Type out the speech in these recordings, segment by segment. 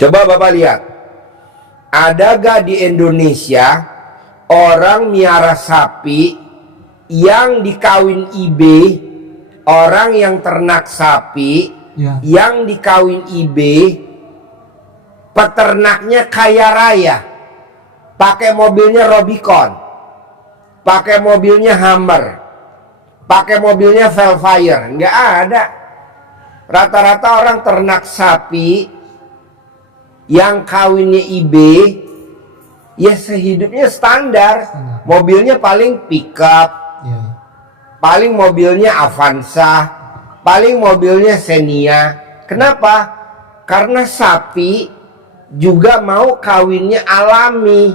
Coba Bapak lihat, ada gak di Indonesia orang miara sapi yang dikawin IB, orang yang ternak sapi yang dikawin IB, peternaknya kaya raya, pakai mobilnya Rubicon, pakai mobilnya Hummer, pakai mobilnya Velfire? Nggak ada. Rata-rata orang ternak sapi yang kawinnya IB, ya sehidupnya standar. Mobilnya paling pickup, paling mobilnya Avanza, paling mobilnya Xenia. Kenapa? Karena sapi juga mau kawinnya alami.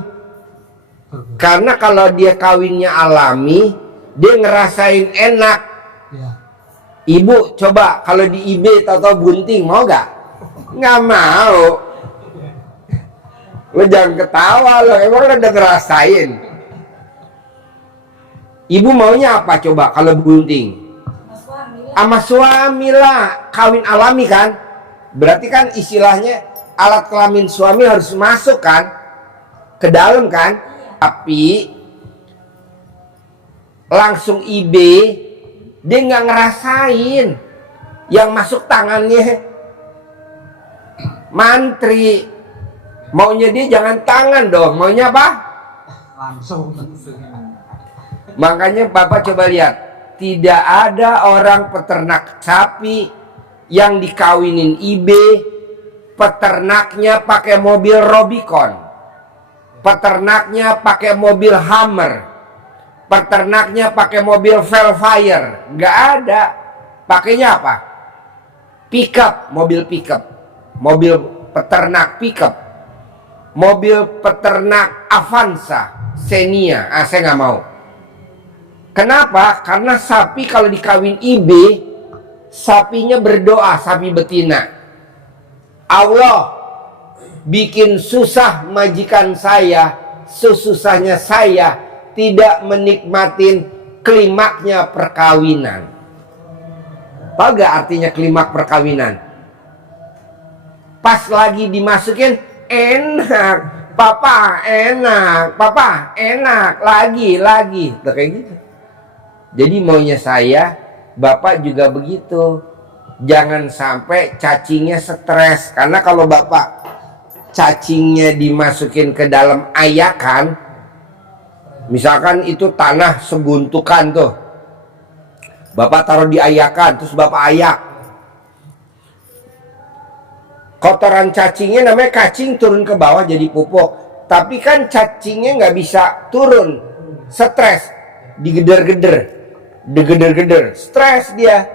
Karena kalau dia kawinnya alami, dia ngerasain enak. Ibu coba kalau di IB atau bunting, mau gak? Nggak mau. Lo jangan ketawa lo, emang lo udah ngerasain. Ibu maunya apa coba kalau bunting? Sama suami lah, kawin alami kan? Berarti kan istilahnya alat kelamin suami harus masuk kan? Ke dalam kan? Tapi langsung IB, dia nggak ngerasain. Yang masuk tangannya mantri. Maunya dia jangan tangan dong, maunya apa? Langsung. Makanya Bapak coba lihat, tidak ada orang peternak sapi yang dikawinin IB, peternaknya pakai mobil Rubicon, peternaknya pakai mobil Hummer, peternaknya pakai mobil Velfire. Nggak ada. Pakainya apa? Pickup, mobil pickup, mobil peternak pickup, mobil peternak Avanza, Xenia. Saya nggak mau. Kenapa? Karena sapi kalau dikawin IB, sapinya berdoa, sapi betina. Allah bikin susah majikan saya, sesusahnya saya tidak menikmatin klimaknya perkawinan. Tahu gak artinya klimak perkawinan? Pas lagi dimasukin, enak, papa enak, papa enak, lagi. Tuh, kayak gitu. Jadi maunya saya, Bapak juga begitu. Jangan sampai cacingnya stres. Karena kalau Bapak cacingnya dimasukin ke dalam ayakan, misalkan itu tanah seguntukan tuh, Bapak taruh di ayakan, terus Bapak ayak, kotoran cacingnya namanya cacing turun ke bawah jadi pupuk. Tapi kan cacingnya nggak bisa turun, stres, digeder-geder, stres dia.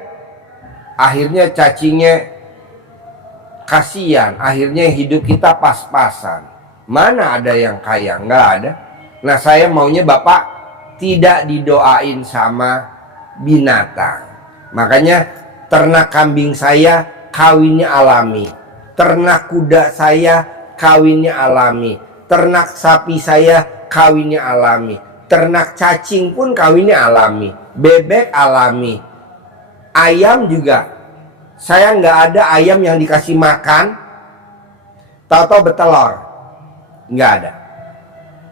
Akhirnya cacingnya kasihan, akhirnya hidup kita pas-pasan. Mana ada yang kaya? Nggak ada. Nah, saya maunya Bapak tidak didoain sama binatang. Makanya ternak kambing saya kawinnya alami, ternak kuda saya kawinnya alami, ternak sapi saya kawinnya alami, ternak cacing pun kawinnya alami, bebek alami, ayam juga. Saya nggak ada ayam yang dikasih makan tahu-tahu bertelur, nggak ada.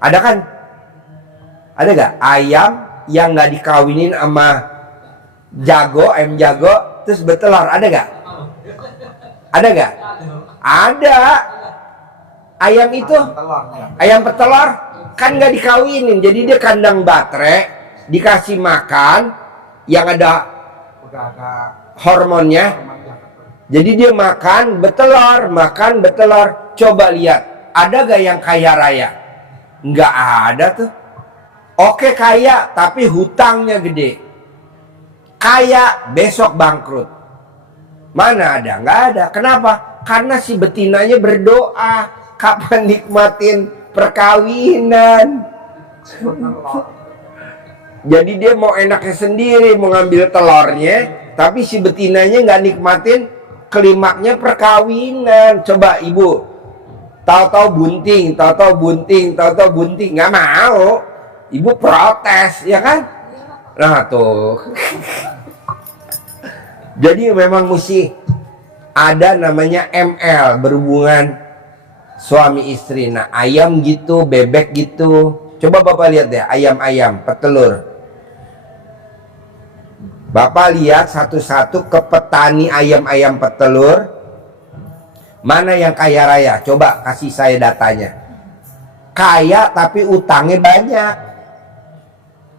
Ada kan? Ada nggak ayam yang nggak dikawinin sama jago, ayam jago, terus bertelur? Ada nggak? Ada nggak? Ada. Ayam itu, ayam petelur kan nggak dikawinin, jadi dia kandang baterai, dikasih makan yang ada hormonnya, jadi dia makan betelor. Coba lihat, ada gak yang kaya raya? Nggak ada tuh. Oke kaya, tapi hutangnya gede. Kaya, besok bangkrut. Mana ada? Nggak ada. Kenapa? Karena si betinanya berdoa, kapan nikmatin perkawinan. Jadi dia mau enaknya sendiri, mau ngambil telurnya, tapi si betinanya nggak nikmatin klimaknya perkawinan. Coba ibu, tahu-tahu bunting, nggak mau. Ibu protes, ya kan? Nah tuh. Jadi memang mesti ada namanya ML, berhubungan suami istri. Nah, ayam gitu, bebek gitu. Coba Bapak lihat deh, ayam-ayam petelur. Bapak lihat satu-satu ke petani ayam-ayam petelur. Mana yang kaya raya? Coba kasih saya datanya. Kaya tapi utangnya banyak.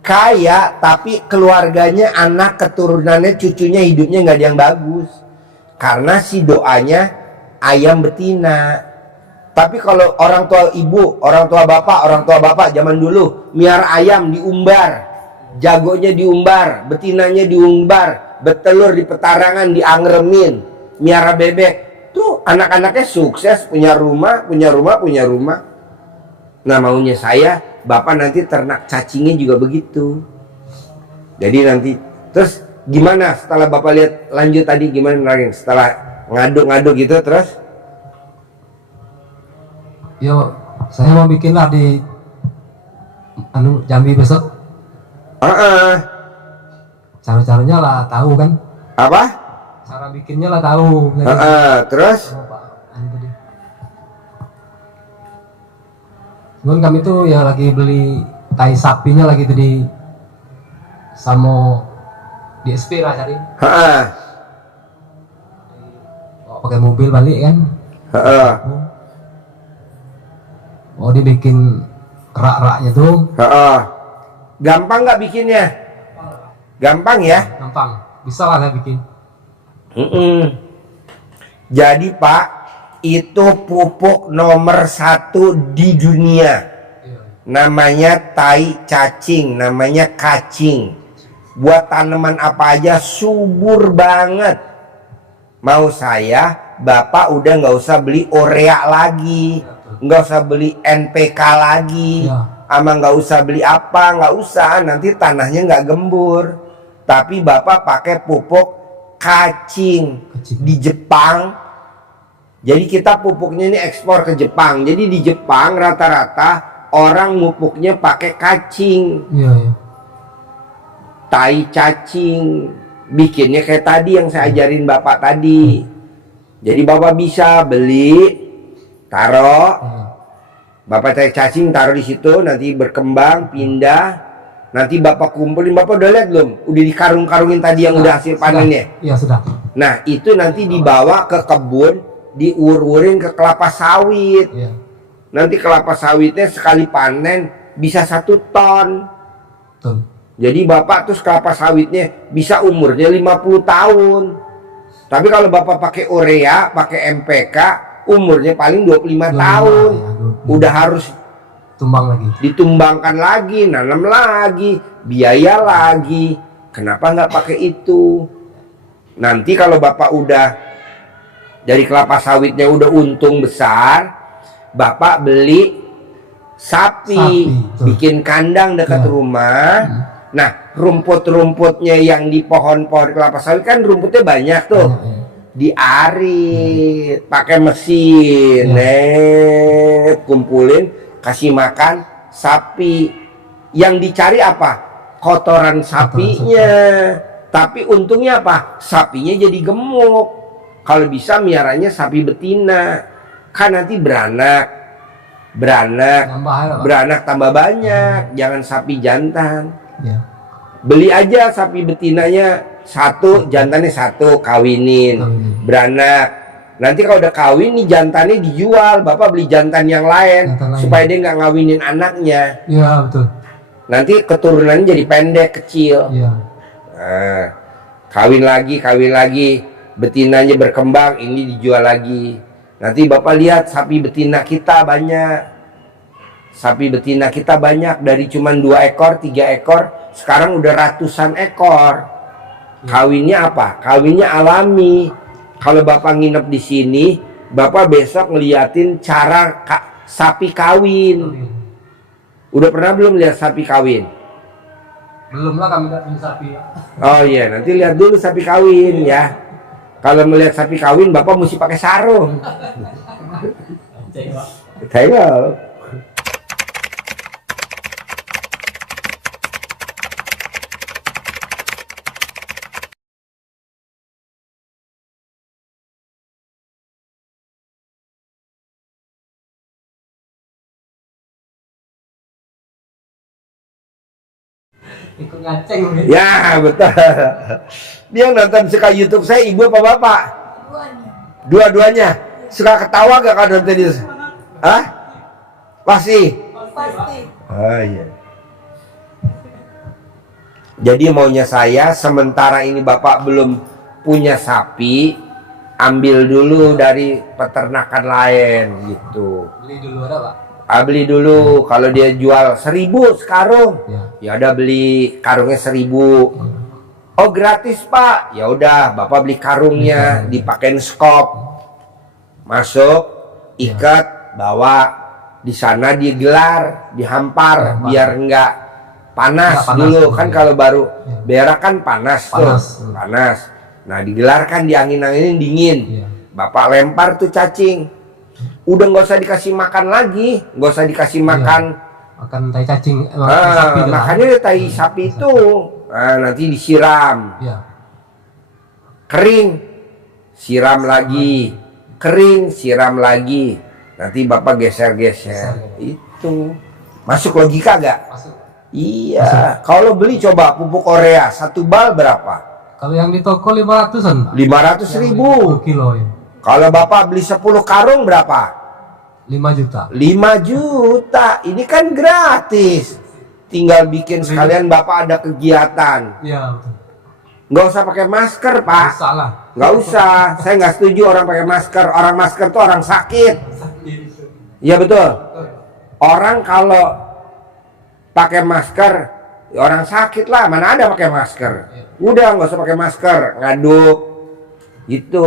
Kaya tapi keluarganya, anak keturunannya, cucunya hidupnya nggak ada yang bagus. Karena si doanya ayam betina. Tapi kalau orang tua ibu, orang tua bapak zaman dulu miara ayam diumbar, jagonya diumbar, betinanya diumbar, betelur di petarangan diangremin, miara bebek. Tuh anak-anaknya sukses, punya rumah. Nah, maunya saya, bapak nanti ternak cacingnya juga begitu. Jadi nanti, terus gimana setelah bapak lihat lanjut tadi, gimana lagi setelah ngaduk-ngaduk gitu terus? Yo, saya mau bikin lah di Jambi besok. Cara-caranya lah tahu kan? Apa? Cara bikinnya lah tahu. Terus? Cuman kami tuh ya lagi beli tai sapinya lagi tadi sama di SP lah cari. Pakai mobil balik kan? Oh, dibikin rak-raknya tuh. Gampang nggak bikinnya? Gampang ya? Gampang, bisa lah saya bikin. Jadi Pak, itu pupuk nomor 1 di dunia. Namanya tai cacing, namanya kacing. Buat tanaman apa aja subur banget. Mau saya, Bapak udah nggak usah beli urea lagi, nggak usah beli NPK lagi, ama nggak usah beli apa, nggak usah, nanti tanahnya nggak gembur. Tapi Bapak pakai pupuk kacing di Jepang. Jadi kita pupuknya ini ekspor ke Jepang. Jadi di Jepang rata-rata orang pupuknya pakai kacing. Tai cacing, bikinnya kayak tadi yang saya ajarin Bapak tadi. Jadi Bapak bisa beli, taruh, Bapak tai cacing taruh di situ, nanti berkembang, pindah, nanti Bapak kumpulin. Bapak udah lihat belum? Udah dikarung-karungin tadi yang udah hasil panennya? Iya, sudah. Nah, itu nanti dibawa ke kebun, diur-urin ke kelapa sawit. Nanti kelapa sawitnya sekali panen bisa 1 ton. Jadi Bapak terus kelapa sawitnya bisa umurnya 50 tahun. Tapi kalau Bapak pakai urea, pakai MPK, umurnya paling 25 tahun. Udah harus ditumbangkan lagi, nanam lagi, biaya lagi. Kenapa nggak pakai itu? Nanti kalau Bapak udah dari kelapa sawitnya udah untung besar, Bapak beli sapi. Bikin kandang dekat rumah. Nah, rumput-rumputnya yang di pohon-pohon kelapa sawit kan rumputnya banyak tuh. Diarit pakai mesin, kumpulin, kasih makan sapi. Yang dicari apa? Kotoran sapinya. Tapi untungnya apa? Sapinya jadi gemuk. Kalau bisa miaranya sapi betina, kan nanti beranak tambah banyak. Jangan sapi jantan. Beli aja sapi betinanya 1, jantannya 1, kawinin, beranak. Nanti kalau udah kawin nih jantannya dijual, Bapak beli jantan yang lain supaya dia nggak ngawinin anaknya. Iya, betul. Nanti keturunannya jadi pendek, kecil. Nah, kawin lagi, betinanya berkembang, ini dijual lagi. Nanti Bapak lihat sapi betina kita banyak. Sapi betina kita banyak, dari cuman 2 ekor, 3 ekor, sekarang udah ratusan ekor. Kawinnya apa? Kawinnya alami. Kalau Bapak nginep di sini, Bapak besok ngeliatin cara sapi kawin. Udah pernah belum lihat sapi kawin? Belum lah, kami nggak punya sapi. Oh iya, nanti lihat dulu sapi kawin ya. Kalau melihat sapi kawin, Bapak mesti pakai sarung. Tengok. Ikut ngaceng. Ya betul. Dia nonton suka YouTube saya, ibu apa bapak? Dua-duanya. Suka ketawa gak kalau nonton itu? Hah? Pasti. Oh iya. Jadi maunya saya, sementara ini bapak belum punya sapi, ambil dulu dari peternakan lain gitu. Beli dulu ada pak? Beli dulu. Kalau dia jual 1.000 sekarung, ya udah beli karungnya 1.000. Oh gratis pak, ya udah bapak beli karungnya, dipakein skop, masuk, ikat, bawa di sana digelar, dihampar biar enggak panas dulu kan, kalau baru berak kan panas tuh, panas. Nah digelarkan, diangin-anginin dingin, bapak lempar tuh cacing, udah nggak usah dikasih makan lagi, nggak usah dikasih makan tai cacing, makanya tai sapi itu. Nah, nanti disiram, kering, siram lagi, kering, siram lagi. Nanti bapak geser-geser. Itu masuk logika gak? Masuk. Iya. Kalau beli coba pupuk Korea 1 bal berapa? Kalau yang di toko 500-an. 500.000 kilo ya. Kalau bapak beli 10 karung berapa? 5 juta. 5 juta. Ini kan gratis. Tinggal bikin sekalian bapak ada kegiatan. Iya betul. Nggak usah pakai masker pak. Salah. Nggak usah. Saya nggak setuju orang pakai masker. Orang masker tuh orang sakit. Iya betul. Orang kalau pakai masker, ya orang sakit lah. Mana ada pakai masker? Udah nggak usah pakai masker. Ngaduk. Gitu.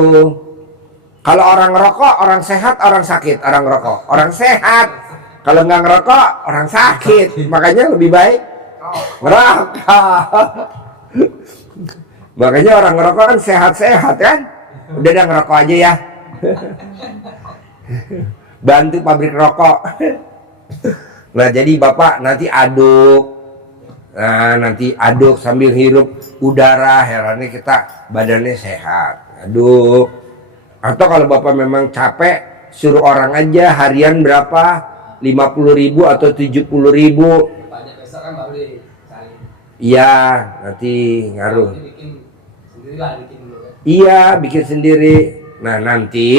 Kalau orang ngerokok, orang sehat, orang sakit. Orang ngerokok, orang sehat. Kalau nggak ngerokok, orang sakit. Makanya lebih baik ngerokok. Makanya orang ngerokok kan sehat-sehat kan. Udah dah ngerokok aja ya. Bantu pabrik rokok. Nah jadi bapak nanti aduk. Nah nanti aduk sambil hirup udara. Herannya kita badannya sehat. Aduk. Atau kalau bapak memang capek, suruh orang aja harian berapa, 50.000 atau 70.000. Banyak besok kan baru dicari. Iya nanti ngaruh. Bikin sendiri lah, bikin dulu kan. Iya bikin sendiri. Nah nanti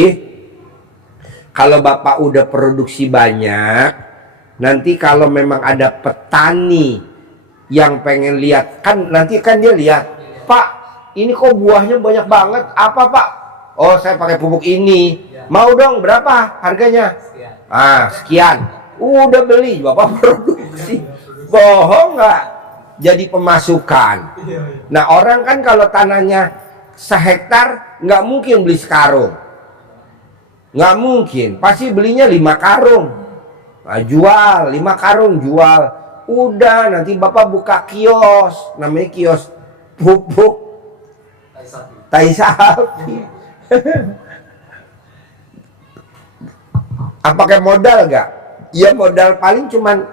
kalau bapak udah produksi banyak, nanti kalau memang ada petani yang pengen lihat, kan nanti kan dia lihat, Pak ini kok buahnya banyak banget, apa Pak? Oh saya pakai pupuk ini, mau dong berapa harganya? Sekian. Udah beli, bapak produksi. Bohong nggak? Jadi pemasukan. Nah orang kan kalau tanahnya sehektar nggak mungkin beli sekarung. Nggak mungkin, pasti belinya 5 karung. Nah, jual 5 karung, jual. Udah nanti bapak buka kios, namanya kios pupuk tai sapi. Apa pakai modal gak? Ya modal paling cuman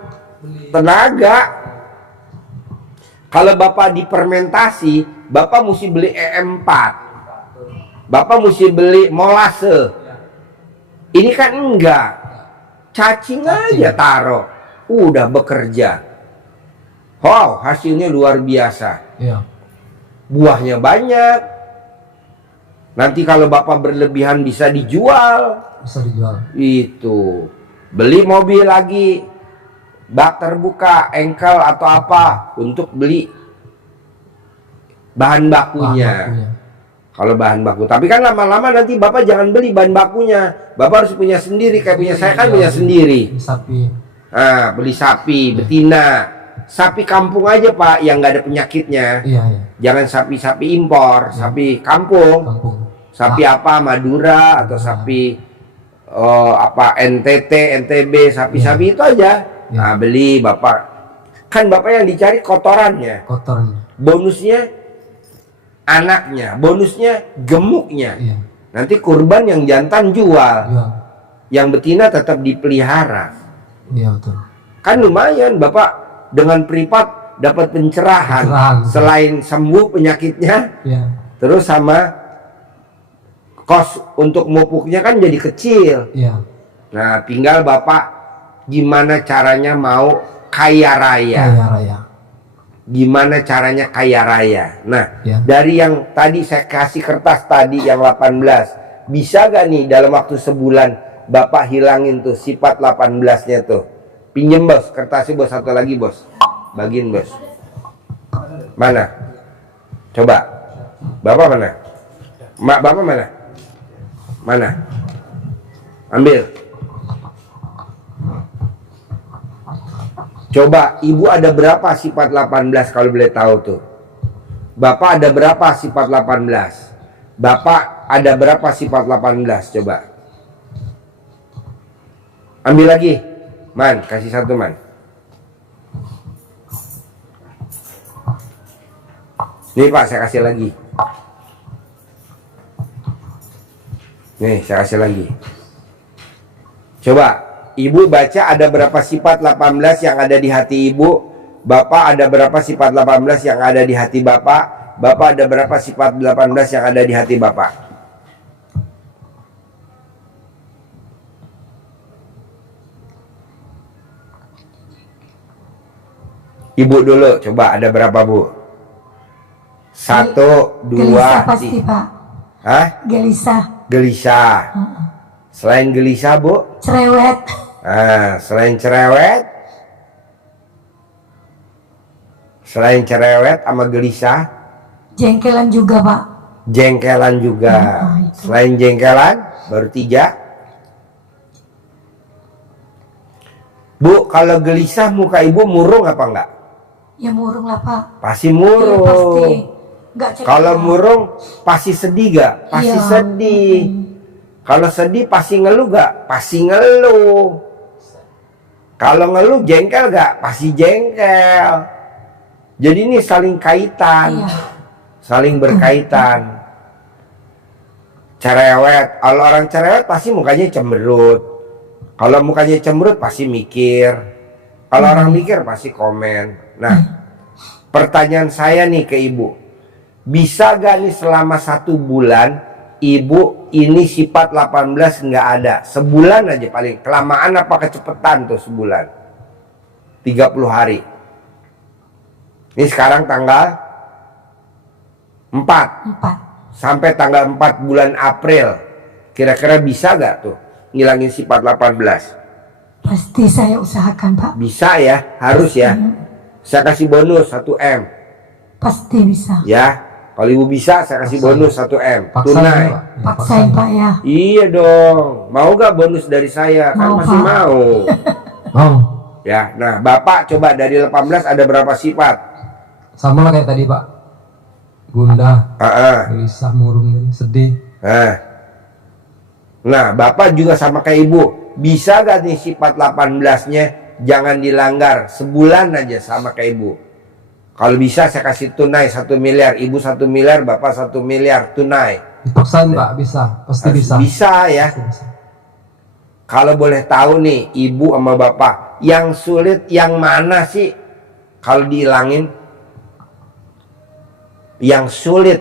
tenaga. Kalau bapak difermentasi, bapak mesti beli EM4, bapak mesti beli molase. Ini kan enggak, cacing aja taruh, udah bekerja. Wow, hasilnya luar biasa. Buahnya banyak. Nanti kalau bapak berlebihan bisa dijual. Bisa dijual. Itu beli mobil lagi, bak terbuka, engkel atau apa untuk beli bahan bakunya. Kalau bahan baku, tapi kan lama-lama nanti bapak jangan beli bahan bakunya, bapak harus punya sendiri. Kayak punya saya kan punya sendiri. Sapi. Nah, beli sapi betina, sapi kampung aja pak, yang nggak ada penyakitnya. Jangan sapi-sapi impor, sapi kampung. Sapi apa Madura atau sapi apa NTT, NTB, sapi-sapi itu aja. Nah beli bapak, kan bapak yang dicari kotorannya, bonusnya anaknya, bonusnya gemuknya. Nanti kurban yang jantan jual, yang betina tetap dipelihara. Iya betul. Kan lumayan bapak dengan privat dapat pencerahan. Selain sembuh penyakitnya, terus sama kos untuk mupuknya kan jadi kecil. Nah tinggal bapak gimana caranya mau kaya raya. gimana caranya kaya raya. Nah, Ya. dari yang tadi saya kasih kertas tadi yang 18, bisa gak nih dalam waktu sebulan Bapak hilangin tuh sifat 18-nya tuh? Pinjem bos, kertasnya bos, satu lagi bos. Bagiin bos. Mana? Coba. Bapak mana? Bapak mana? Mana? Ambil. Coba, ibu ada berapa sifat 18 kalau boleh tahu tuh? Bapak ada berapa sifat 18? Bapak ada berapa sifat 18? Coba. Ambil lagi. Man, kasih satu man. Nih Pak, saya kasih lagi. Nih, saya kasih lagi. Coba, ibu baca ada berapa sifat 18 yang ada di hati ibu. Bapak ada berapa sifat 18 yang ada di hati Bapak. Bapak ada berapa sifat 18 yang ada di hati Bapak. Ibu dulu, coba ada berapa Bu? 1, 2, Gelisah pasti 3. Pak. Hah? Gelisah. Gelisah. Selain gelisah Bu? Cerewet. Nah, selain cerewet sama gelisah, Jengkelan juga Pak. jengkelan juga. Itu. Selain jengkelan, baru 3. Bu, kalau gelisah muka ibu murung apa enggak? Ya murung lah Pak. Pasti Ya, murung. pasti. Nggak cerita. Kalau murung pasti sedih gak? Pasti Iya. sedih. Kalau sedih pasti ngeluh gak? Pasti ngeluh. Kalau ngeluh jengkel gak? Pasti jengkel. Jadi ini saling kaitan. Iya. Saling berkaitan. Cerewet. Kalau orang cerewet pasti mukanya cemberut. Kalau mukanya cemberut pasti mikir. Kalau orang mikir pasti komen. Nah, pertanyaan saya nih ke ibu. Bisa gak nih selama 1 bulan ibu ini sifat 18 nggak ada? Sebulan aja paling. Kelamaan apa kecepetan tuh sebulan? 30 hari. Ini sekarang tanggal 4. 4. Sampai tanggal 4 bulan April. Kira-kira bisa gak tuh ngilangin sifat 18? Pasti saya usahakan Pak. Bisa ya, harus ya. Saya kasih bonus 1M. Pasti bisa. Ya, kalau ibu bisa saya kasih bonus 1M. Paksain, Tunai. Pak. Ya, Paksain Pak ya. Iya dong. Mau gak bonus dari saya? Kan Mau, pasti Pak. mau. Mau. Ya, nah Bapak coba dari 18 ada berapa sifat? Sama lah kayak tadi Pak. Gundah, gelisah, murung, sedih. Nah, Bapak juga sama kayak Ibu. Bisa gak nih sifat 18-nya jangan dilanggar sebulan aja sama kayak Ibu? Kalau bisa saya kasih tunai 1 miliar. Ibu 1 miliar, Bapak 1 miliar tunai. Dipaksain Pak, bisa. Pasti bisa. Bisa ya. Pasti bisa. Kalau boleh tahu nih Ibu sama Bapak, yang sulit yang mana sih kalau dihilangin? Yang sulit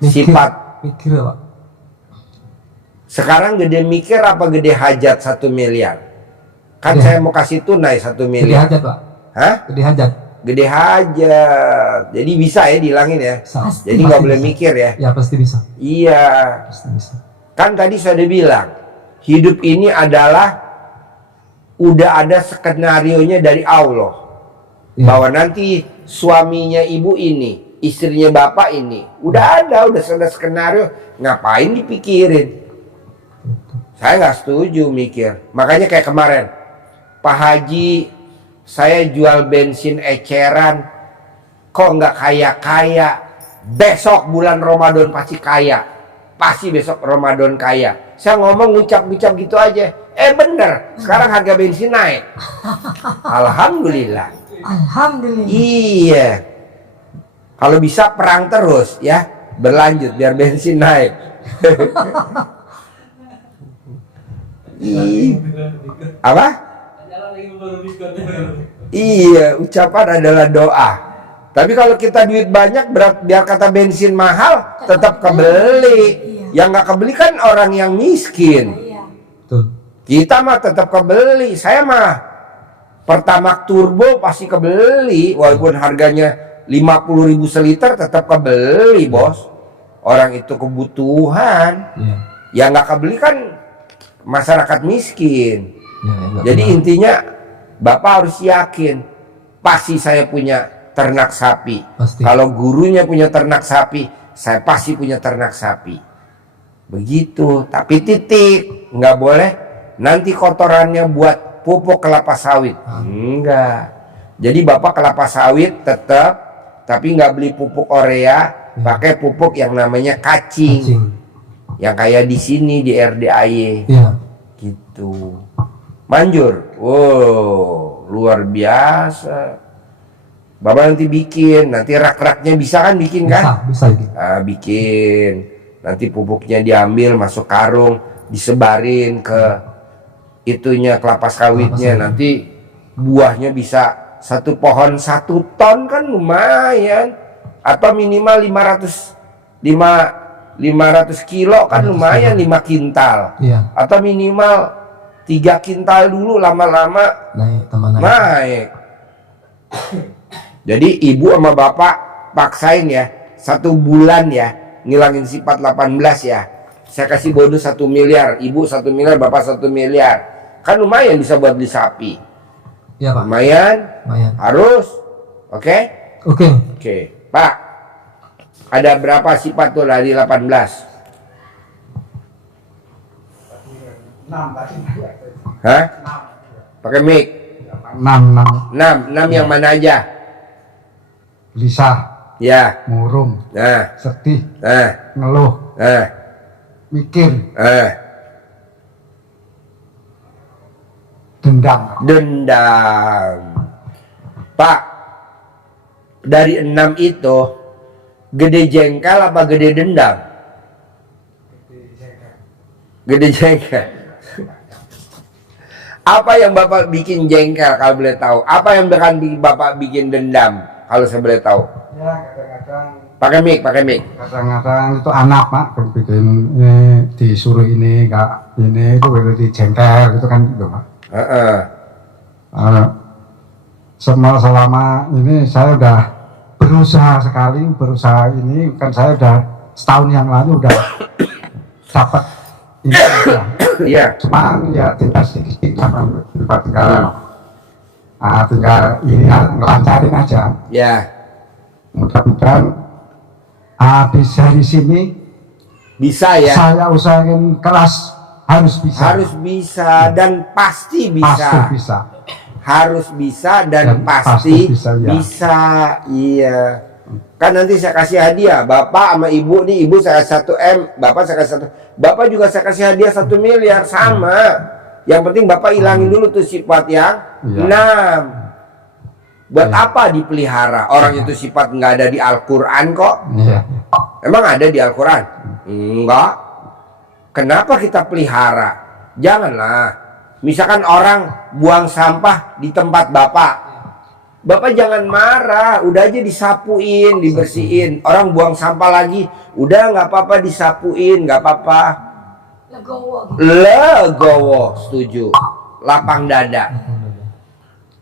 sifat. Mikir ya Pak. Sekarang gede mikir apa gede hajat 1 miliar? Kan Gede. saya mau kasih tunai 1 Gede miliar. hajat Pak. Hah? Gede hajat. Gede hajat. Jadi bisa ya dihilangin ya. Bisa. Pasti. Jadi nggak boleh mikir ya. Ya pasti bisa. Iya. Pasti bisa. Kan tadi saya udah bilang, hidup ini adalah udah ada skenarionya dari Allah. Ya. Bahwa nanti suaminya ibu ini, istrinya bapak ini, udah ada skenario. Ngapain dipikirin? Saya nggak setuju mikir. Makanya kayak kemarin, Pak Haji, saya jual bensin eceran, kok nggak kaya-kaya? Besok bulan Ramadan pasti kaya. Pasti besok Ramadan kaya. Saya ngomong ngucap-ngucap gitu aja. Bener, sekarang harga bensin naik. Alhamdulillah. Alhamdulillah. Iya. Kalau bisa perang terus ya, berlanjut biar bensin naik. Apa? Iya, ucapan adalah doa. Tapi kalau kita duit banyak, biar kata bensin mahal, tetap kebeli. Yang nggak kebeli kan orang yang miskin. Iya. Betul. Kita mah tetap kebeli. Saya mah Pertamax turbo pasti kebeli, walaupun harganya 50.000 seliter tetap kebeli, bos. Orang itu kebutuhan. Iya. Yang nggak kebeli kan masyarakat miskin. Iya, enggak Jadi kenal. intinya Bapak harus yakin, pasti saya punya ternak sapi. Pasti. Kalau gurunya punya ternak sapi, saya pasti punya ternak sapi. Begitu. Tapi titik, nggak boleh nanti kotorannya buat pupuk kelapa sawit. Enggak. Jadi Bapak kelapa sawit tetap, tapi nggak beli pupuk urea, pakai pupuk yang namanya kacing. Cacing. Yang kayak di sini di RDAY. Iya. Gitu. Manjur. Wow, luar biasa. Bapak nanti bikin, nanti rak-raknya bisa kan bikin kan? Bisa gitu. Nah, bikin. Nanti pupuknya diambil masuk karung, disebarin ke itunya kelapa sawitnya. Nanti buahnya bisa satu pohon 1 ton kan lumayan. Atau minimal 500 kilo kan 500 lumayan, kilo. 5 kintal. Iya. Atau minimal 3 kintal dulu, lama-lama Naik teman naik. naik. Jadi ibu sama bapak paksain ya, 1 bulan ya, ngilangin sifat 18 ya. Saya kasih bonus 1 miliar, ibu 1 miliar, bapak 1 miliar. Kan lumayan bisa buat beli sapi. Iya, Pak. Lumayan, Lumayan. harus. Oke? Oke. Oke. Pak, ada berapa sifat tuh dari 18? Hah? Pakai mic. 6 yang mana aja? Gelisah, Ya. murung, Nah, sedih, nah, ngeluh, nah, mikir, nah. dendam. Dendam. Pak, dari 6 itu gede jengkel apa gede dendam? Gede jengkel. Apa yang Bapak bikin jengkel kalau boleh tahu? Apa yang Bapak bikin dendam kalau saya boleh tahu? Ya kadang-kadang, Pakai mic, pakai mic. kadang-kadang itu anak Pak yang bikin disuruh ini enggak ini itu berarti jengkel gitu kan gitu Pak. Heeh. Selama ini saya udah berusaha sekali, berusaha ini kan saya udah setahun yang lalu udah dapat ini ya. Iya. Cuma ya tinggal sedikit tinggal ini ngelancarin aja. Ya. Mudah-mudahan habis dari sini Bisa ya. saya usahain keras harus bisa. Harus bisa dan pasti bisa. Pasti bisa. Harus bisa dan, Dan pasti pasti bisa, ya. bisa. Iya. Kan nanti saya kasih hadiah. Bapak sama ibu nih, ibu saya 1 M, bapak saya kasih 1. Bapak juga saya kasih hadiah 1 miliar sama. Yang penting Bapak hilangin dulu tuh sifat yang Iya. 6. Buat apa dipelihara? Orang itu sifat nggak ada di Al-Quran kok. Iya. Emang ada di Al-Quran? Enggak. Kenapa kita pelihara? Janganlah. Misalkan orang buang sampah di tempat Bapak. Bapak jangan marah, udah aja disapuin, dibersihin. Orang buang sampah lagi, udah nggak apa-apa disapuin, nggak apa-apa. Legowo, setuju. Lapang dada.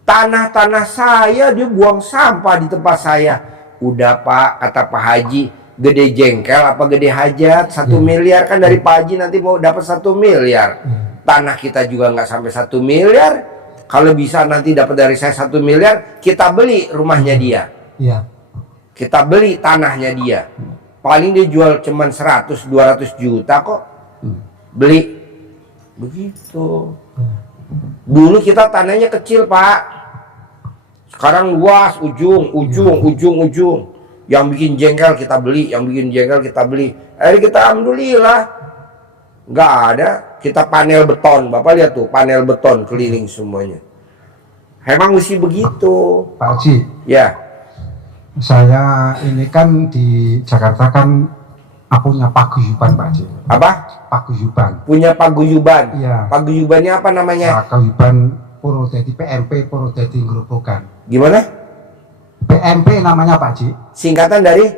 Tanah-tanah saya dia buang sampah di tempat saya. Udah Pak, kata Pak Haji, gede jengkel apa gede hajat? 1 miliar kan dari Pak Haji nanti mau dapat 1 miliar. Tanah kita juga nggak sampai 1 miliar. Kalau bisa nanti dapat dari saya 1 miliar, kita beli rumahnya dia. Iya. Kita beli tanahnya dia. Paling dia jual cuman 100-200 juta kok. Beli. Begitu. Dulu kita tanahnya kecil Pak. Sekarang luas, ujung. Yang bikin jengkel kita beli, yang bikin jengkel kita beli. Kita alhamdulillah. Nggak ada. Kita panel beton. Bapak lihat tuh, panel beton keliling semuanya. Emang mesti begitu. Pak Haji, Ya. saya ini kan di Jakarta kan punya paguyuban Pak Haji. Apa? Paguyuban. Punya paguyuban. Iya. Paguyubannya apa namanya? Paguyuban Purwodadi PMP Purwodadi Grobogan. Gimana? PMP namanya Pak Haji. Singkatan dari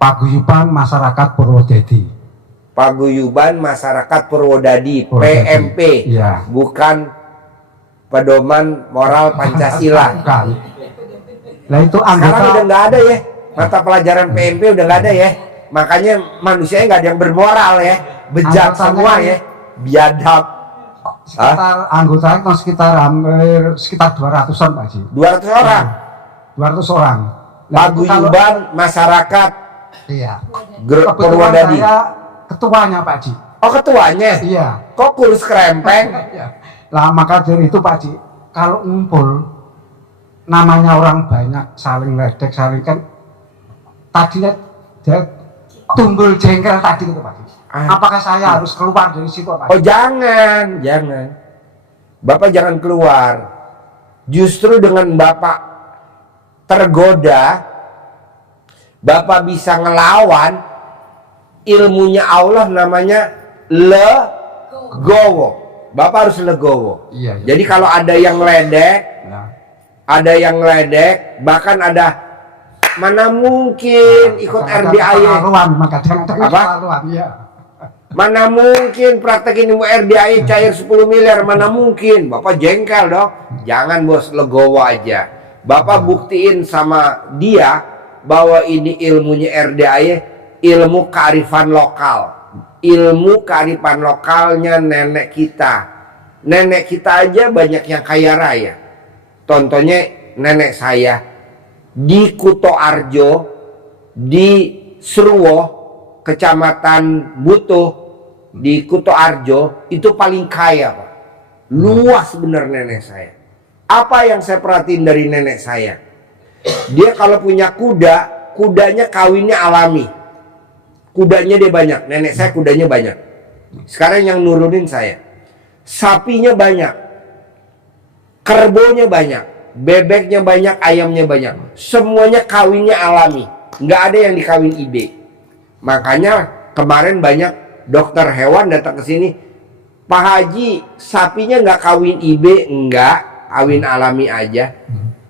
Paguyuban Masyarakat Purwodadi. Paguyuban Masyarakat Purwodadi, Purwodadi. PMP. Iya. Bukan pedoman moral Pancasila. Bukan. Nah itu Sekarang anggota udah nggak ada ya, mata pelajaran PMP udah nggak ada ya. Makanya manusianya nggak ada yang bermoral ya, bejat Anggotanya semua kan- ya, biadab. sekitar anggotanya kan sekitar hampir sekitar 200-an Pak Haji. 200 orang. 200 orang. Nah, itu kalau- Paguyuban masyarakat Iya. Keluarga Kebetulan Purwodadi. saya ketuanya Pak Haji. Oh ketuanya, Iya. kok kurus kerempeng? Lah maka dari itu Pak Haji, kalau ngumpul namanya orang banyak saling ledek, saling kan tadinya dia tumbul jengkel tadi itu Pak Haji. Apakah saya harus keluar dari situ Pak Oh Haji? jangan. Bapak jangan keluar. Justru dengan Bapak tergoda, Bapak bisa ngelawan, ilmunya Allah namanya legowo. Bapak harus legowo. Iya, iya. Jadi kalau ada yang ledek, Ya. bahkan ada mana mungkin ikut RDAY. Keterlaluan, maka jangan Apa? keterlaluan, iya. Mana mungkin praktek ini RDAY cair 10 miliar, mana mungkin. Bapak jengkel dong. Jangan bos, legowo aja. Bapak buktiin sama dia bahwa ini ilmunya RDAY, ilmu kearifan lokal. Ilmu kearifan lokalnya nenek kita. Nenek kita aja banyak yang kaya raya. Contohnya nenek saya di Kuto Arjo, di Sruwo, Kecamatan Butuh, di Kuto Arjo itu paling kaya Pak. Luas bener nenek saya. Apa yang saya perhatiin dari nenek saya? Dia kalau punya kuda, kudanya kawinnya alami. Kudanya dia banyak. Nenek saya kudanya banyak. Sekarang yang nurunin saya. Sapinya banyak. Kerbonya banyak. Bebeknya banyak, ayamnya banyak. Semuanya kawinnya alami. Nggak ada yang dikawin IB. Makanya kemarin banyak dokter hewan datang ke sini. Pak Haji, sapinya nggak kawin IB? Enggak, kawin alami aja.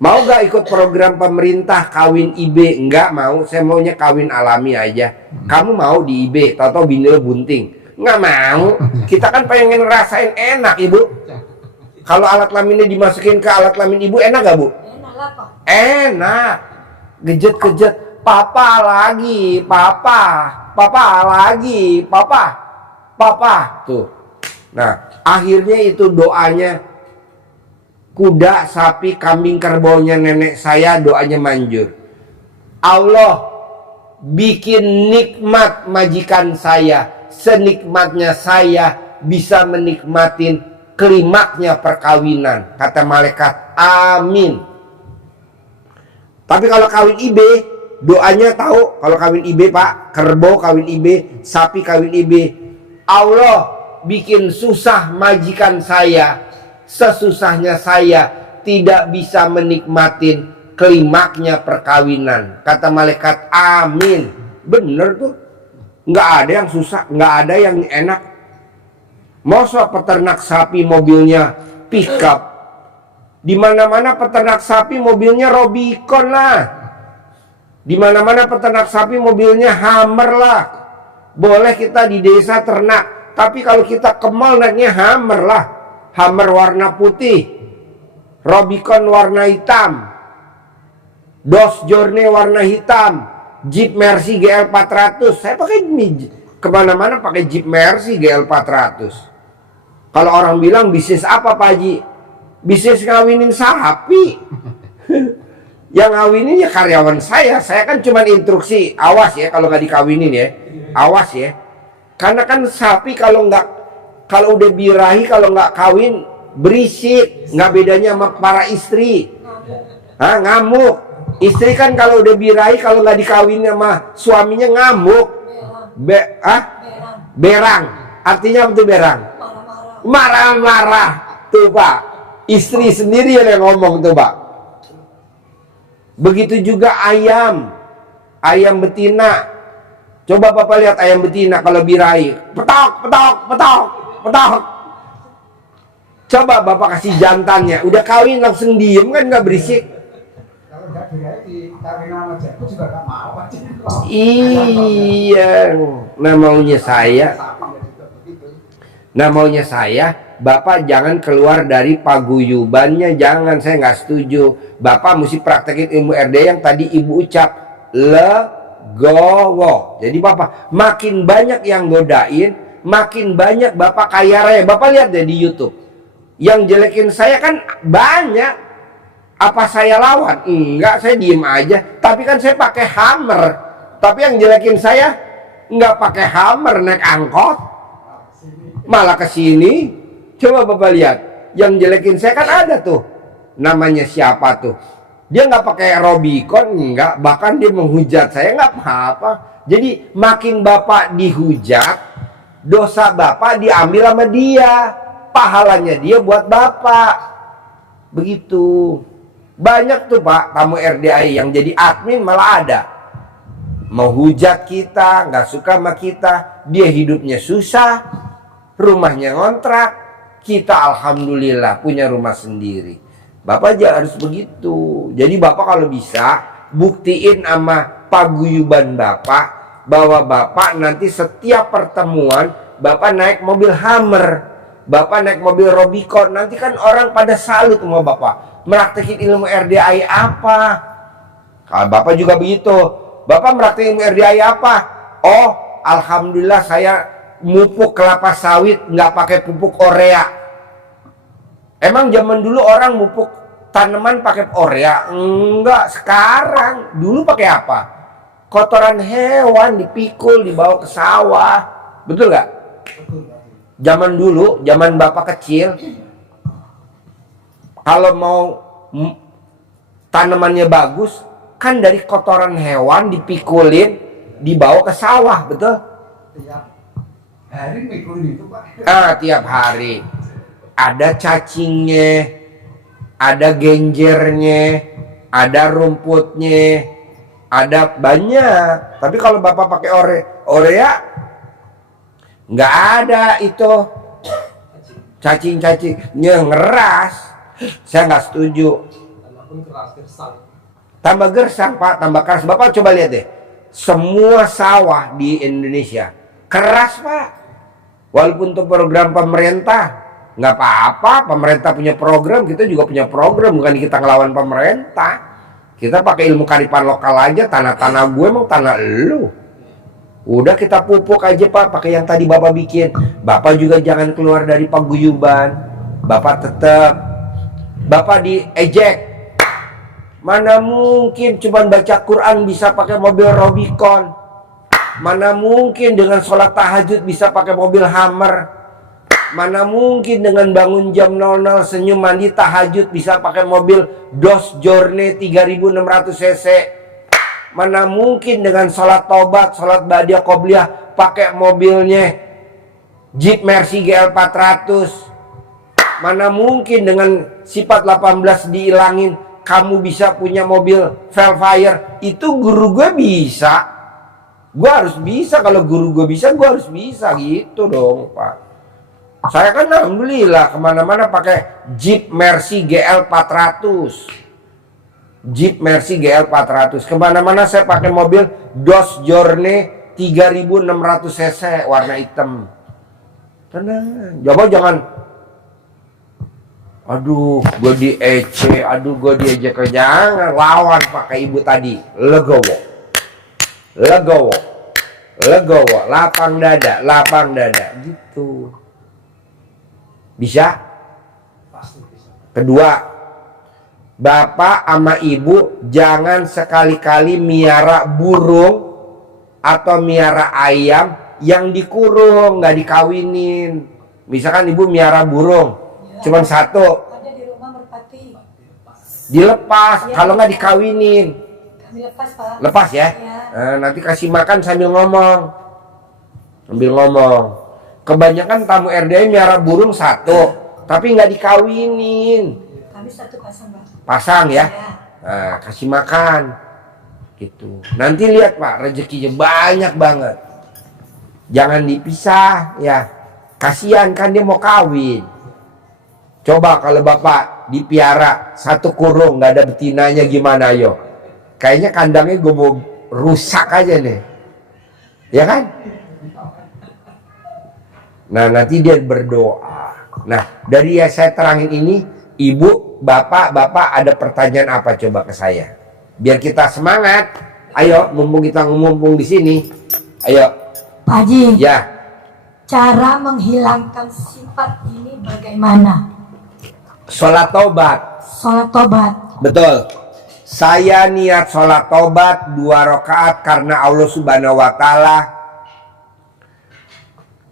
Mau gak ikut program pemerintah kawin IB? Enggak mau, saya maunya kawin alami aja. Kamu mau di IB, tau-tau bini lo bunting. Nggak mau, kita kan pengen ngerasain enak ibu. Kalau alat kelaminnya dimasukin ke alat kelamin ibu, enak gak bu? Enak. Gejet-gejet, papa lagi, papa lagi, papa. Tuh. Nah, akhirnya itu doanya kuda, sapi, kambing, kerbaunya nenek saya doanya manjur. Allah bikin nikmat majikan saya, senikmatnya saya bisa menikmatin klimaknya perkawinan. Kata malaikat, amin. Tapi kalau kawin IB, doanya tahu kalau kawin IB Pak, kerbau kawin IB, sapi kawin IB. Allah bikin susah majikan saya, sesusahnya saya tidak bisa menikmatin klimaknya perkawinan. Kata malaikat, amin. Bener tuh. Nggak ada yang susah, nggak ada yang enak. Masa peternak sapi mobilnya pickup? Di mana-mana peternak sapi mobilnya Robicon lah. Di mana-mana peternak sapi mobilnya Hummer lah. Boleh kita di desa ternak, tapi kalau kita ke mall naiknya Hummer lah. Hummer warna putih, Robicon warna hitam, Dodge Journey warna hitam, Jeep Mercy GL 400. Saya pakai kemana-mana pakai Jeep Mercy GL 400. Kalau orang bilang bisnis apa Pak Haji? Bisnis ngawinin sapi. Yang ngawinin ya karyawan saya. Saya kan cuma instruksi, awas ya kalau nggak dikawinin ya, awas ya. Karena kan sapi kalau udah birahi, kalau nggak kawin berisik, nggak bedanya sama para istri. Ngamuk. Istri kan kalau udah birahi, kalau nggak dikawin sama suaminya ngamuk. Berang. Artinya apa tuh berang? Marah-marah. Tuh Pak, istri sendiri yang ngomong tuh Pak. Begitu juga ayam betina. Coba Bapak lihat ayam betina kalau birahi, petok. Coba Bapak kasih jantannya, udah kawin langsung diem kan, nggak berisik. Kalau nggak diraih, kawin sama jemput juga nggak mau Pak Haji. Iya, nah maunya saya Bapak jangan keluar dari paguyubannya, jangan, saya nggak setuju. Bapak mesti praktekin ilmu RDA yang tadi ibu ucap, legowo. Jadi Bapak makin banyak yang godain, makin banyak Bapak kaya raya. Bapak lihat deh di YouTube, yang jelekin saya kan banyak. Apa saya lawan? Enggak, saya diem aja. Tapi kan saya pakai Hummer. Tapi yang jelekin saya nggak pakai Hummer, naik angkot, malah ke sini. Coba Bapak lihat, yang jelekin saya kan ada tuh, namanya siapa tuh? Dia nggak pakai Robicon, enggak, bahkan dia menghujat saya, nggak apa-apa. Jadi makin Bapak dihujat, dosa Bapak diambil sama dia, pahalanya dia buat Bapak. Begitu. Banyak tuh Pak tamu RDAI yang jadi admin malah ada, mau hujat kita, nggak suka sama kita. Dia hidupnya susah, rumahnya ngontrak, kita alhamdulillah punya rumah sendiri. Bapak aja harus begitu. Jadi Bapak kalau bisa buktiin sama paguyuban Bapak bahwa Bapak nanti setiap pertemuan Bapak naik mobil Hummer, Bapak naik mobil Robicon. Nanti kan orang pada salut sama Bapak. Meraktekin ilmu RDAI apa? Kalau Bapak juga begitu. Bapak meraktekin ilmu RDAI apa? Oh, alhamdulillah saya mupuk kelapa sawit nggak pakai pupuk urea. Emang zaman dulu orang mupuk tanaman pakai urea? Enggak, sekarang. Dulu pakai apa? Kotoran hewan dipikul dibawa ke sawah. Betul nggak? Zaman dulu, zaman Bapak kecil, kalau mau tanamannya bagus, kan dari kotoran hewan dipikulin, dibawa ke sawah, betul? Tiap hari mikulin itu Pak. Tiap hari. Ada cacingnya, ada genjernya, ada rumputnya, ada banyak. Tapi kalau Bapak pakai urea, nggak ada itu cacing-cacingnya, ngeras. Saya nggak setuju. Tambah gersang Pak, tambah keras. Bapak coba lihat deh, semua sawah di Indonesia keras Pak. Walaupun itu program pemerintah, nggak apa-apa. Pemerintah punya program, kita juga punya program. Bukan kita ngelawan pemerintah. Kita pakai ilmu kearifan lokal aja. Tanah-tanah gue emang tanah lu. Udah kita pupuk aja Pak, pakai yang tadi Bapak bikin. Bapak juga jangan keluar dari paguyuban. Bapak tetap, Bapak diejek. Mana mungkin cuman baca Quran bisa pakai mobil Robicon. Mana mungkin dengan sholat tahajud bisa pakai mobil Hummer. Mana mungkin dengan bangun jam 00 senyum mandi tahajud bisa pakai mobil Dodge Journey 3600 cc. Mana mungkin dengan sholat taubat, sholat badiah qobliyah pakai mobilnya Jeep Mercy GL 400. Mana mungkin dengan sifat 18 dihilangin kamu bisa punya mobil Velfire. Itu guru gue bisa, gue harus bisa. Kalau guru gue bisa, gue harus bisa gitu dong Pak. Saya kan alhamdulillah kemana-mana pakai Jeep Mercy GL 400. Jeep Mercy GL 400. Kemana-mana saya pakai mobil Dodge Journey 3600 cc warna hitam. Tenang, coba jangan, aduh gue diece, aduh gue diejek. Jangan lawan pakai ibu tadi, legowo, legowo, legowo, lapang dada gitu. Bisa? Kedua, Bapak sama Ibu jangan sekali-kali miara burung atau miara ayam yang dikurung, nggak dikawinin. Misalkan Ibu miara burung, cuman satu, Ada di rumah merpati. dilepas. Kalau nggak dikawinin, Kami lepas Pak. lepas ya. Nanti kasih makan sambil ngomong, Kebanyakan tamu RDA miara burung satu, tapi nggak dikawinin. Kami satu pasang Pak. Pasang ya. Kasih makan gitu. Nanti lihat Pak, rezekinya banyak banget. Jangan dipisah ya. Kasihan kan dia mau kawin. Coba kalau Bapak dipiara satu kurung nggak ada betinanya, gimana yo? Kayaknya kandangnya gue mau rusak aja nih, ya kan? Nah nanti dia berdoa, Nah, dari yang saya terangin ini, ibu, bapak ada pertanyaan apa coba ke saya? Biar kita semangat. Ayo, mumpung kita ngumpul di sini. Ayo. Pak Haji, Ya, cara menghilangkan sifat ini bagaimana? sholat tobat. Sholat tobat. Betul. Saya niat sholat tobat 2 rakaat karena Allah Subhanahu wa Ta'ala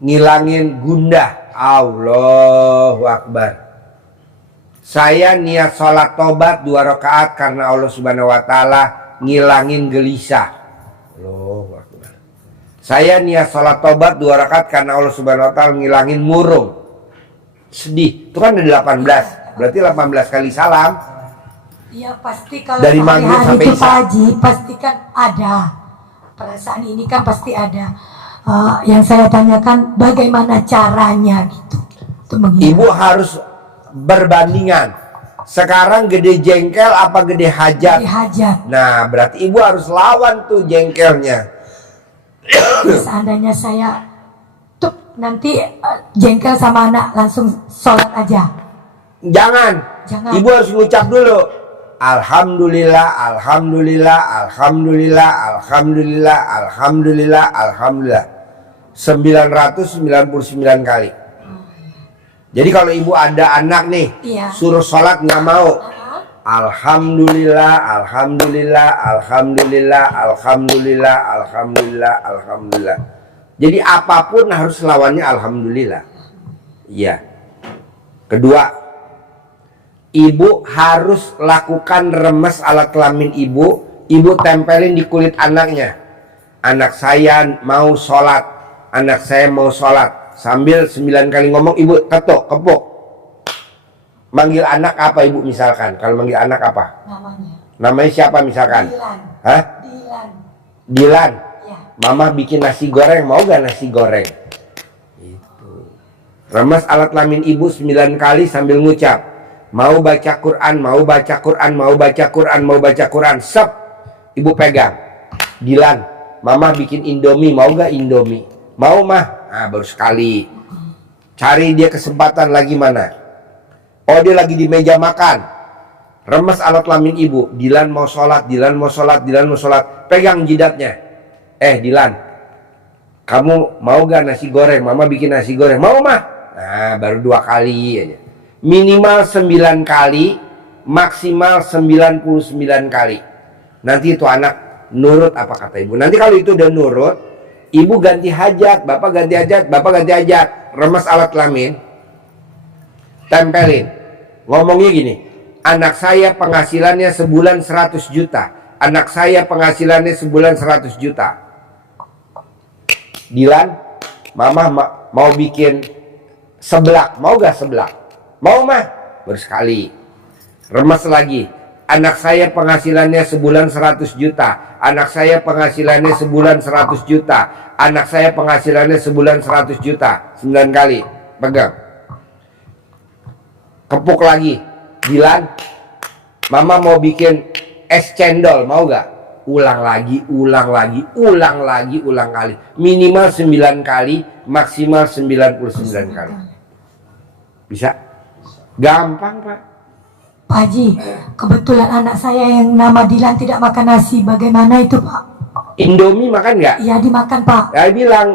ngilangin gundah. Allahu Akbar. Saya niat sholat tobat 2 rakaat karena Allah Subhanahu wa Ta'ala ngilangin gelisah. Allahu Akbar. Saya niat sholat tobat 2 rakaat karena Allah Subhanahu wa Ta'ala ngilangin murung, sedih. Itu kan ada 18. Berarti 18 kali salam. Iya pasti kalau Dari maghrib hari sampai itu isya. Pak Haji pasti kan ada. Perasaan ini kan pasti ada. Yang saya tanyakan bagaimana caranya gitu. Itu Ibu harus berbandingan. Sekarang gede jengkel apa gede hajat? hajat. Nah, berarti ibu harus lawan tuh jengkelnya. Seandainya saya tuh nanti jengkel sama anak langsung sholat aja. Jangan. Jangan. Ibu harus ngucap dulu. Alhamdulillah, alhamdulillah, alhamdulillah, alhamdulillah, alhamdulillah, alhamdulillah. 999 kali. Jadi kalau ibu ada anak nih, Iya. suruh sholat nggak mau. Alhamdulillah, alhamdulillah, alhamdulillah, alhamdulillah, alhamdulillah, alhamdulillah. Jadi apapun harus lawannya alhamdulillah. Iya. Kedua, ibu harus lakukan remes alat kelamin ibu. Ibu tempelin di kulit anaknya. Anak saya mau sholat, anak saya mau sholat. Sambil 9 kali ngomong, ibu ketuk, kepuk. Manggil anak apa ibu misalkan? Kalau manggil anak apa? Namanya. Namanya siapa misalkan? Dilan. Hah? Dilan. Dilan. Ya. Mama bikin nasi goreng, mau gak nasi goreng? Itu. Remes alat kelamin ibu 9 kali sambil ngucap. Mau baca Quran, mau baca Quran, mau baca Quran, mau baca Quran. Sep. Ibu pegang. Dilan. Mama bikin Indomie, mau gak Indomie? Mau mah? Nah, baru sekali. Cari dia kesempatan lagi mana? Oh, dia lagi di meja makan. Remes alat kelamin ibu. Dilan mau sholat, Dilan mau sholat, Dilan mau sholat. Pegang jidatnya. Dilan, kamu mau gak nasi goreng? Mama bikin nasi goreng. Mau mah? Nah, baru 2 kali aja. Minimal 9 kali, maksimal 99 kali. Nanti itu anak nurut apa kata ibu. Nanti kalau itu udah nurut, ibu ganti hajat, bapak ganti hajat, bapak ganti hajat. Remes alat kelamin, tempelin. Ngomongnya gini, anak saya penghasilannya sebulan 100 juta. Anak saya penghasilannya sebulan 100 juta. Dilan, mama mau bikin seblak. Mau gak seblak? Mau mah? Baru sekali. Remes lagi. Anak saya penghasilannya sebulan 100 juta. Anak saya penghasilannya sebulan 100 juta. Anak saya penghasilannya sebulan 100 juta. 9 kali. Pegang. Kepuk lagi. Dilan, mama mau bikin es cendol. Mau gak? Ulang lagi, ulang lagi, ulang lagi, ulang kali. Minimal 9 kali, maksimal 99 kali. Bisa? Gampang, Pak. Pak Haji, kebetulan anak saya yang nama Dilan tidak makan nasi. Bagaimana itu Pak? Indomie makan nggak? Iya dimakan Pak. Ya bilang,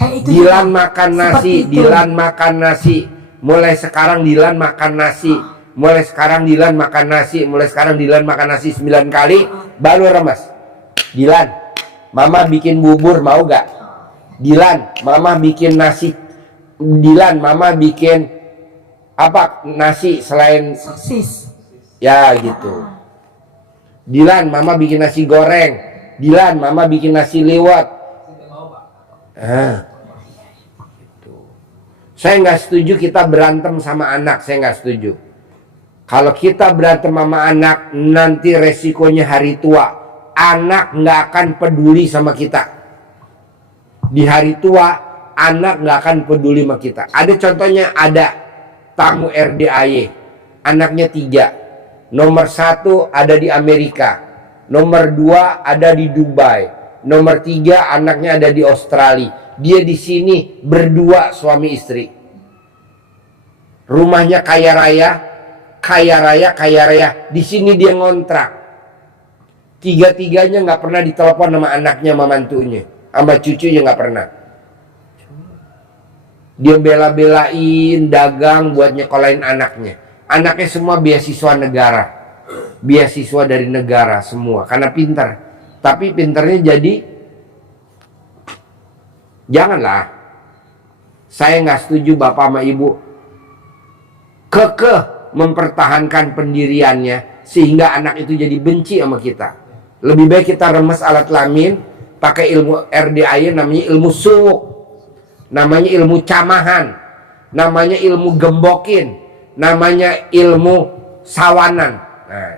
Kayak itu Dilan juga. makan Seperti nasi, itu. Dilan makan nasi. Mulai sekarang Dilan makan nasi. Mulai sekarang Dilan makan nasi. Mulai sekarang Dilan makan nasi 9 kali, baru remes. Dilan, mama bikin bubur, mau gak? Dilan, mama bikin nasi. Dilan, mama bikin apa nasi selain Sosis. ya gitu. Dilan, mama bikin nasi goreng. Dilan, mama bikin nasi liwet. Gitu. Saya nggak setuju kita berantem sama anak. Saya nggak setuju. Kalau kita berantem sama anak, nanti resikonya hari tua anak nggak akan peduli sama kita. Di hari tua anak nggak akan peduli sama kita. Ada contohnya, ada tamu RDAY, anaknya 3. Nomor 1 ada di Amerika, nomor 2 ada di Dubai, nomor 3 anaknya ada di Australia. Dia di sini berdua suami istri. rumahnya kaya raya, kaya raya, kaya raya. Di sini dia ngontrak. Tiga-tiganya nggak pernah ditelepon sama anaknya, sama mantunya, sama cucunya nggak pernah. Dia bela-belain dagang buat nyekolahin anaknya. Anaknya semua beasiswa negara, beasiswa dari negara semua, karena pintar. Tapi pintarnya jadi, janganlah. Saya nggak setuju bapak sama ibu kekeh mempertahankan pendiriannya sehingga anak itu jadi benci sama kita. Lebih baik kita remes alat kelamin, pakai ilmu RDAI, namanya ilmu suk, namanya ilmu camahan, namanya ilmu gembokin, namanya ilmu sawanan. Nah,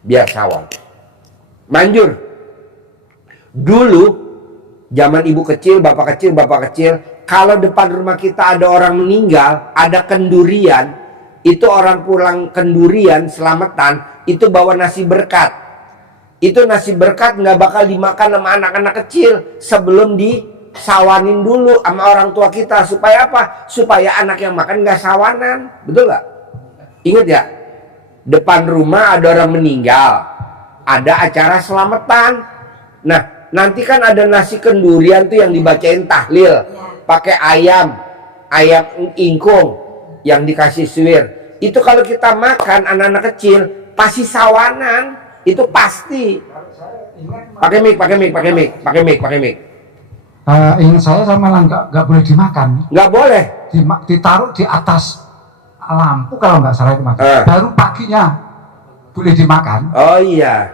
biar sawan. Manjur. Dulu zaman ibu kecil, bapak kecil, kalau depan rumah kita ada orang meninggal, ada kendurian, itu orang pulang kendurian selamatan, itu bawa nasi berkat. Itu nasi berkat nggak bakal dimakan sama anak-anak kecil sebelum disawanin dulu sama orang tua kita. Supaya apa? Supaya anak yang makan nggak sawanan. Betul nggak? Ingat ya? Depan rumah ada orang meninggal, ada acara selamatan. Nah, nanti kan ada nasi kendurian tuh yang dibacain tahlil, pakai ayam ingkung yang dikasih suwir. Itu kalau kita makan anak-anak kecil pasti sawanan. Itu pasti. Pakai mic. Ingat saya sama lah nggak boleh dimakan. Nggak boleh. Ditaruh di atas lampu kalau nggak salah itu makan. Baru paginya boleh dimakan. Oh iya.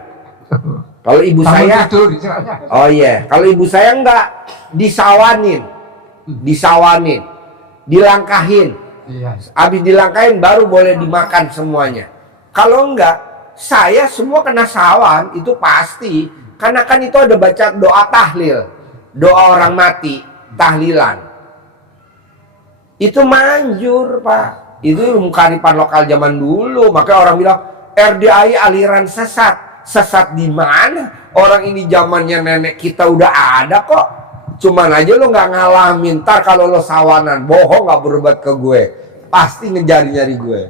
Kalau ibu saya, tidur, oh iya. Kalau ibu saya nggak, disawanin, dilangkahin. Iya. Habis dilangkahin baru boleh dimakan semuanya. Kalau enggak, saya semua kena sawan, itu pasti. Karena kan itu ada baca doa tahlil, doa orang mati, tahlilan. Itu manjur, Pak. Itu ilmu kearifan lokal zaman dulu. Makanya orang bilang RDAI aliran sesat. Sesat di mana? Orang ini zamannya nenek kita udah ada kok. Cuman aja lo nggak ngalamin. Ntar kalau lo sawanan, bohong nggak berobat ke gue, pasti ngejar-nyari gue.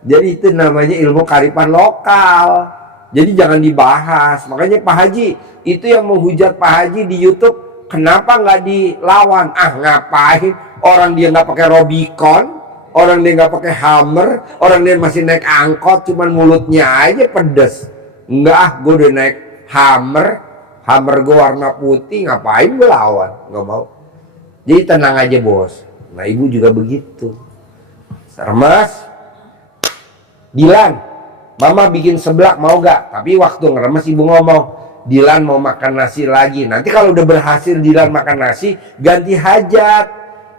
Jadi itu namanya ilmu kearifan lokal. Jadi jangan dibahas. Makanya Pak Haji itu yang menghujat Pak Haji di YouTube, kenapa nggak dilawan? Ah, ngapain? Orang dia nggak pakai Robicon, orang dia nggak pakai Hammer, orang dia masih naik angkot, cuman mulutnya aja pedes. Enggak, gue udah naik Hammer gue warna putih, ngapain gue lawan? Nggak mau. Jadi tenang aja bos. Nah ibu juga begitu. Remes. Dilan, mama bikin seblak mau gak? Tapi waktu ngeremes ibu ngomong, Dilan mau makan nasi lagi. Nanti kalau udah berhasil Dilan makan nasi, ganti hajat.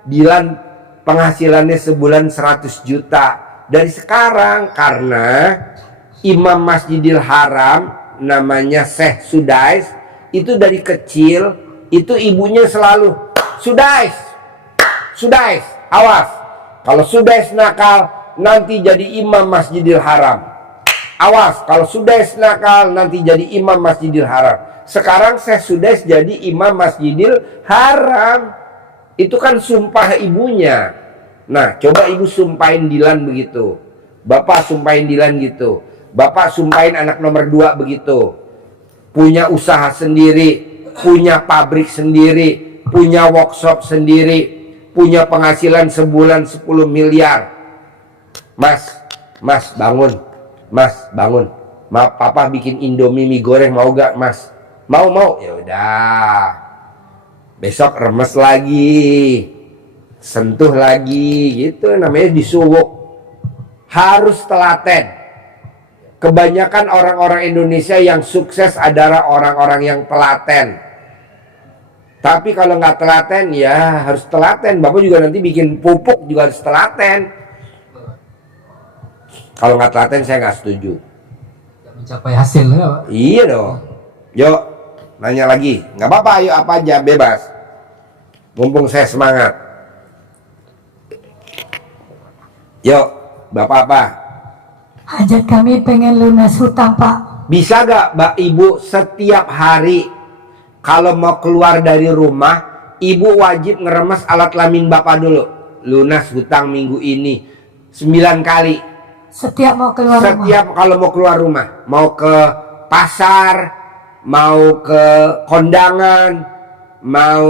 Dilan penghasilannya sebulan 100 juta. Dari sekarang, karena Imam Masjidil Haram namanya Syekh Sudais, itu dari kecil, itu ibunya selalu, Sudais, awas. Kalau Sudais nakal, nanti jadi imam Masjidil Haram. Awas, kalau Sudais nakal nanti jadi imam Masjidil Haram. Sekarang saya Sudais jadi imam Masjidil Haram. Itu kan sumpah ibunya. Nah, coba ibu sumpahin Dilan begitu. Bapak sumpahin Dilan gitu. Bapak sumpahin anak nomor 2 begitu. Punya usaha sendiri, punya pabrik sendiri, punya workshop sendiri, punya penghasilan sebulan 10 miliar. Mas bangun. Papa bikin Indomie mie goreng mau gak mas? Mau. Ya udah. Besok remes lagi, sentuh lagi, gitu namanya disuwuk. Harus telaten. Kebanyakan orang-orang Indonesia yang sukses adalah orang-orang yang telaten. Tapi kalau nggak telaten ya harus telaten. Bapak juga nanti bikin pupuk juga harus telaten. Kalau nggak telaten saya nggak setuju. Mencapai hasil ya, Pak. Iya dong. Yuk, nanya lagi. Nggak apa-apa, ayo apa aja, bebas. Mumpung saya semangat. Yuk, Bapak apa? Hajat kami pengen lunas hutang Pak. Bisa gak Mbak Ibu setiap hari kalau mau keluar dari rumah, Ibu wajib ngeremes alat kelamin Bapak dulu. lunas hutang minggu ini 9 kali. Setiap mau keluar rumah. Setiap kalau mau keluar rumah, mau ke pasar, mau ke kondangan, mau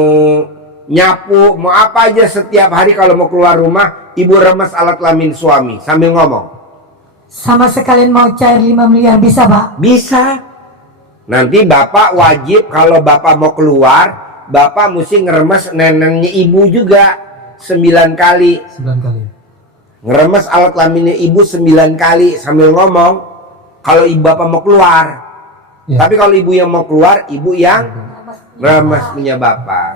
nyapu, mau apa aja, setiap hari kalau mau keluar rumah, ibu remes alat kelamin suami sambil ngomong. Sama sekalian mau cair 5 miliar bisa Pak? Bisa. Nanti bapak wajib kalau bapak mau keluar, bapak mesti ngeremes neneknya ibu juga 9 kali. 9 kali. Ngeremes alat kelaminnya ibu 9 kali sambil ngomong kalau ibu bapak mau keluar. Ya. Tapi kalau ibu yang mau keluar, ibu yang ngeremes punya bapak.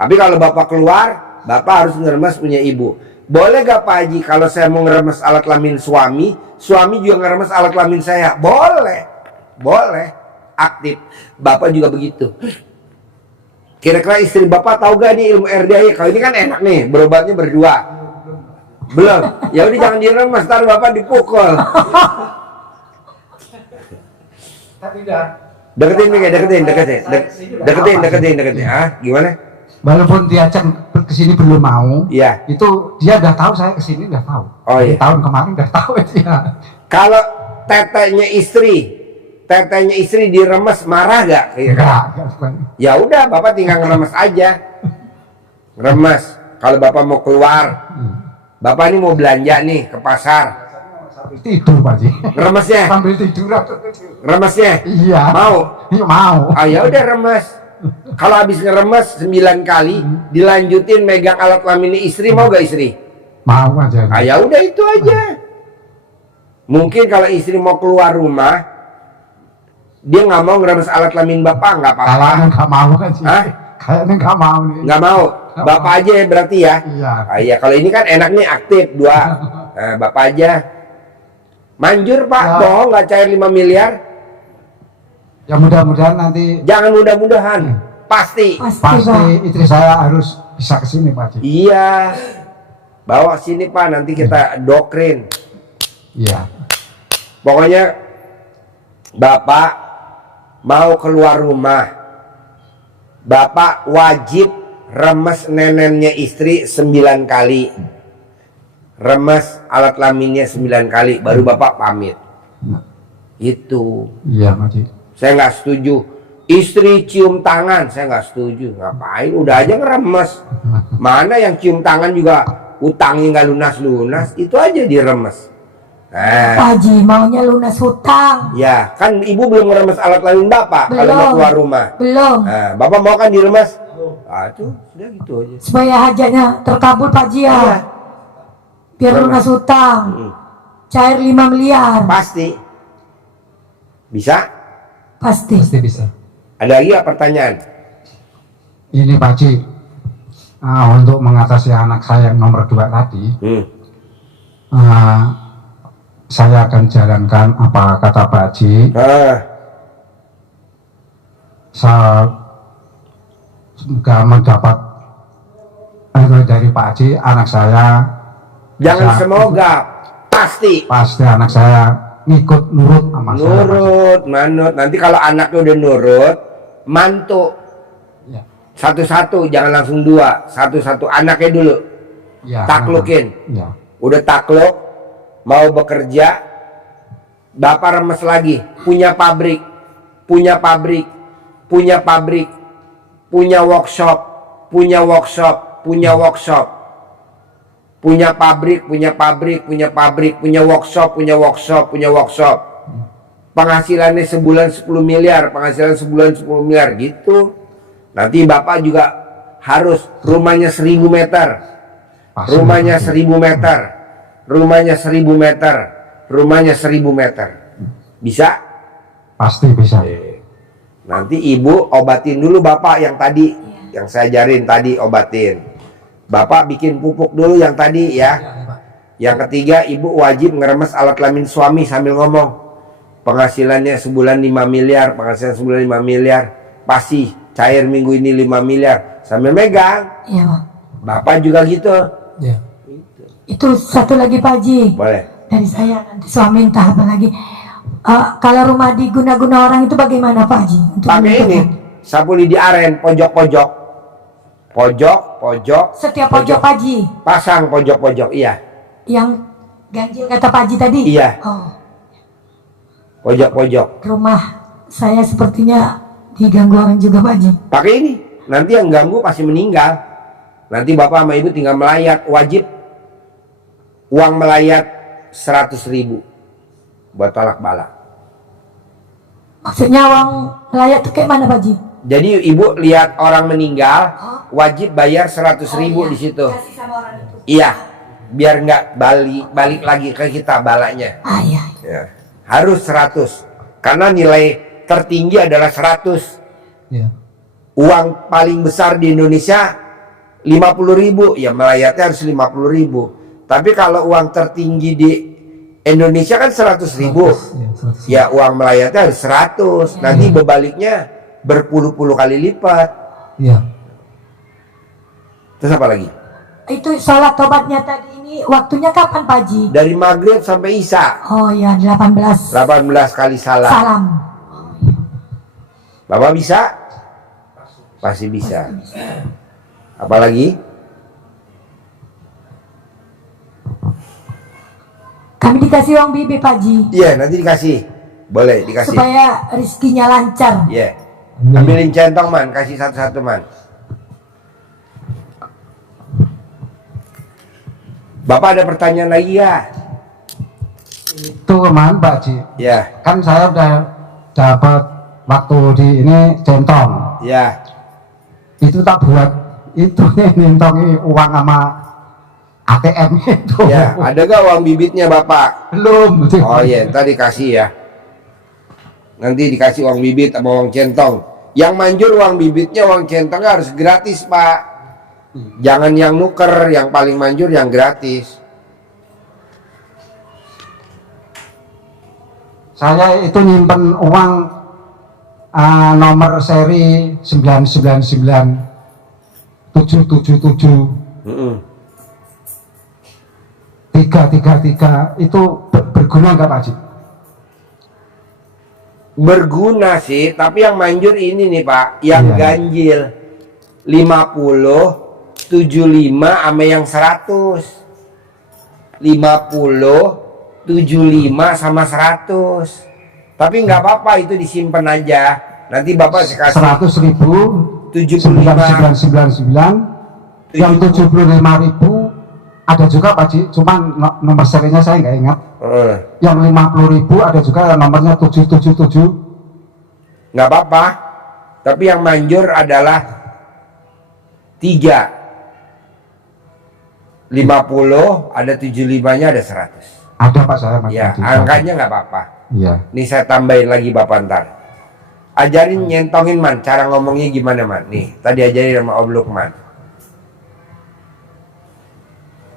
Tapi kalau bapak keluar, bapak harus ngeremes punya ibu. Boleh gak Pak Haji kalau saya mau ngeremes alat kelamin suami, suami juga ngeremes alat kelamin saya? Boleh. Boleh. Aktif. Bapak juga begitu. Kira-kira istri bapak tahu gak nih ilmu RDI? Kalau ini kan enak nih, berobatnya berdua. Belum. Ya udah jangan diremes, ntar bapak dipukul. Tapi udah. Deketin nih, deketin. Ah, gimana? Walaupun diajak kesini belum mau, Iya. itu dia udah tahu saya kesini udah tahu. Oh, iya. Tahun kemarin udah tahu dia. Kalau tetenya istri diremes, marah gak? Enggak. Ya udah, bapak tinggal ngeremes aja. Ngeremes. Kalau bapak mau keluar, bapak ini mau belanja nih ke pasar. Sambil tidur Pak Haji. Ngeremesnya, Sambil tidur. remesnya. Iya. Mau? Iya mau. Ah ya udah remes. Kalau habis ngeremes 9 kali, dilanjutin megang alat kelamin istri, mau gak istri? Mau aja. Ah ya udah itu aja. Mungkin kalau istri mau keluar rumah, dia nggak mau ngeremes alat kelamin bapak, nggak apa-apa. Kayaknya nggak mau kan sih. Hah? Kayaknya nggak mau nih. Nggak mau. Bapak aja ya berarti ya. Iya. Ah iya, kalau ini kan enak nih aktif 2. Nah, bapak aja. Manjur Pak, Ya. bohong nggak cair 5 miliar. Ya mudah-mudahan nanti Jangan mudah-mudahan. Pasti. Pasti pasti Pak. istri saya harus bisa kesini Pak Haji. Iya. Bawa sini Pak, nanti kita doktrin. Iya. Pokoknya bapak mau keluar rumah, bapak wajib remes neneknya istri 9 kali. Remes alat kelaminnya 9 kali, baru bapak pamit. Itu. Iya Pak Haji. Saya nggak setuju. Istri cium tangan, saya nggak setuju. Ngapain? Udah aja ngeremes. Mana yang cium tangan juga utangnya nggak lunas-lunas, itu aja diremes. Nah, Pak Haji maunya lunas hutang. ya kan ibu belum ngeremes alat kelamin bapak kalau mau Belum. keluar rumah. Belum. Nah, bapak mau kan diremes? Ah, itu sudah gitu aja. Supaya hajatnya terkabul Pak Haji ya. Iya. Biar Benar. lunas hutang. Cair 5 miliar. Pasti. Bisa? Pasti. Pasti bisa. Ada lagi nggak pertanyaan? Ini Pak Haji, untuk mengatasi anak saya yang nomor 2 tadi, saya akan jalankan apa kata Pak Haji. Saya semoga mendapat dari Pak Haji, anak saya Jangan bisa- semoga, pasti. pasti anak saya ngikut nurut sama saya. Pak Haji. Nurut, manut. Nanti kalau anaknya udah nurut, mantu. Ya. Satu-satu, jangan langsung 2. Satu-satu anaknya dulu. Ya, Taklukin. Ya. Udah takluk, mau bekerja, bapak remes lagi. Punya pabrik, punya pabrik, punya pabrik, punya workshop, punya workshop, punya workshop. Punya pabrik, punya pabrik, punya pabrik, punya workshop, punya workshop, punya workshop. Penghasilannya sebulan 10 miliar, penghasilan sebulan 10 miliar gitu. Nanti bapak juga harus rumahnya 1000 meter. Pasti. Rumahnya 1000 meter. Rumahnya 1000 meter. Rumahnya 1000 meter. Bisa? Pasti bisa. Nanti ibu obatin dulu bapak yang tadi, yang saya ajarin tadi, obatin. Bapak bikin pupuk dulu yang tadi ya. Yang ketiga, ibu wajib ngeremes alat kelamin suami sambil ngomong. Penghasilannya sebulan 5 miliar, penghasilan sebulan 5 miliar. Pasti cair minggu ini 5 miliar. Sambil megang. Iya Pak. Bapak juga gitu. Ya. Itu satu lagi Pak Haji. Boleh. Dari saya nanti suami entah apa lagi. Kalau rumah diguna-guna orang itu bagaimana Pak Haji? Untuk Pakai ini, menentukan? sapu lidi aren, pojok-pojok. pojok. Setiap pojok Pak Haji. Pasang pojok, iya. Yang ganjil kata Pak Haji tadi? Iya. Oh, Pojok. rumah saya sepertinya diganggu orang juga Pak Haji. Pakai ini. Nanti yang ganggu pasti meninggal. Nanti bapak sama ibu tinggal melayat. Wajib uang melayat 100.000 buat tolak bala. Maksudnya uang layak tuh kayak mana Pak Haji? Jadi ibu lihat orang meninggal, wajib bayar 100.000 iya. di situ. Kasih sama orang itu. Iya, biar nggak balik lagi ke kita balanya. Ah iya. Ya. Harus 100, karena nilai tertinggi adalah 100. Ya. Uang paling besar di Indonesia 50.000, ya melayatnya harus 50.000. Tapi kalau uang tertinggi di Indonesia kan 100.000, Ya, 100. ya uang melayatnya harus 100. Nanti bebaliknya berpuluh-puluh kali lipat. Iya. Terus apa lagi? Itu sholat tobatnya tadi ini waktunya kapan Pak Haji? Dari maghrib sampai isya, Oh ya 18 18 kali salam. salam. Bapak bisa? Pasti bisa. Apalagi? Kami dikasih uang bibi Pak Haji. Iya, nanti dikasih. Boleh dikasih. Supaya rezekinya lancar. Iya. Ambilin centong man, kasih satu-satu man. Bapak ada pertanyaan lagi ya? Itu kemarin Pak Haji, Ya, kan saya udah dapat waktu di ini centong. ya. Itu tak buat itu nintongi uang sama ATM itu. Ya, ada gak uang bibitnya Bapak? Belum. Oh iya, ntar dikasih ya. Nanti dikasih uang bibit sama uang centong. Yang manjur uang bibitnya, uang centongnya harus gratis Pak. Jangan yang nuker, yang paling manjur yang gratis. Saya itu nyimpen uang nomor seri 999 777 Mm-mm. 333 itu berguna nggak Pak Haji? Berguna sih, tapi yang manjur ini nih Pak, yang Iya. ganjil 50, 75 sama yang 100. 50, 75 sama 100. Tapi nggak apa-apa, itu disimpan aja. Nanti Bapak kasih 100.000 75. 999 yang 75.000 ada juga Pak Haji, cuman nomor serinya saya nggak ingat. Yang 50.000 ada juga nomornya 777. Nggak apa-apa. Tapi yang manjur adalah 3. 50, ada 75-nya, ada 100. Ada Pak saya Mas Ya, Haji. angkanya nggak apa-apa. Iya. Nih saya tambahin lagi Bapak ntar. Ajarin nyentongin man, cara ngomongnya gimana man. Nih, tadi ajarin sama Om Lukman.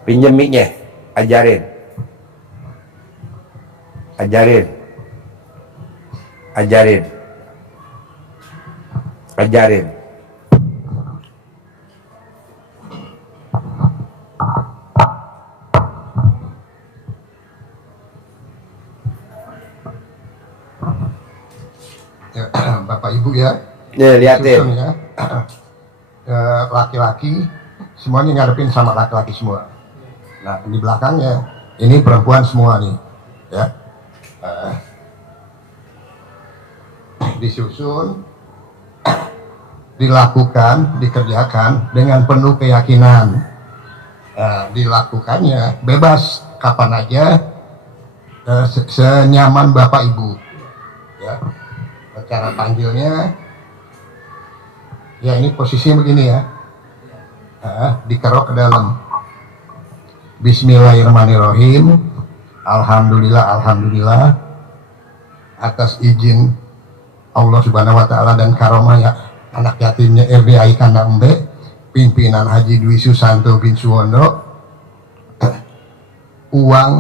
Pinjem mic-nya, ajarin. Ajarin. Ajarin. Ajarin. Ya, Bapak Ibu ya, Nih, liatin. susun ya. Laki-laki semuanya ngadepin sama laki-laki semua. Nah di belakangnya ini perempuan semua nih, ya. Disusun, dilakukan, dikerjakan dengan penuh keyakinan. Dilakukannya bebas kapan aja, senyaman Bapak Ibu. Ya. Cara panggilnya ya ini posisinya begini ya, dikerok ke dalam. Bismillahirrahmanirrahim. Alhamdulillah atas izin Allah Subhanahu wa taala dan karomah ya anak yatimnya RDI Kanda Embe, pimpinan Haji Dwi Susanto bin Suwondo, uang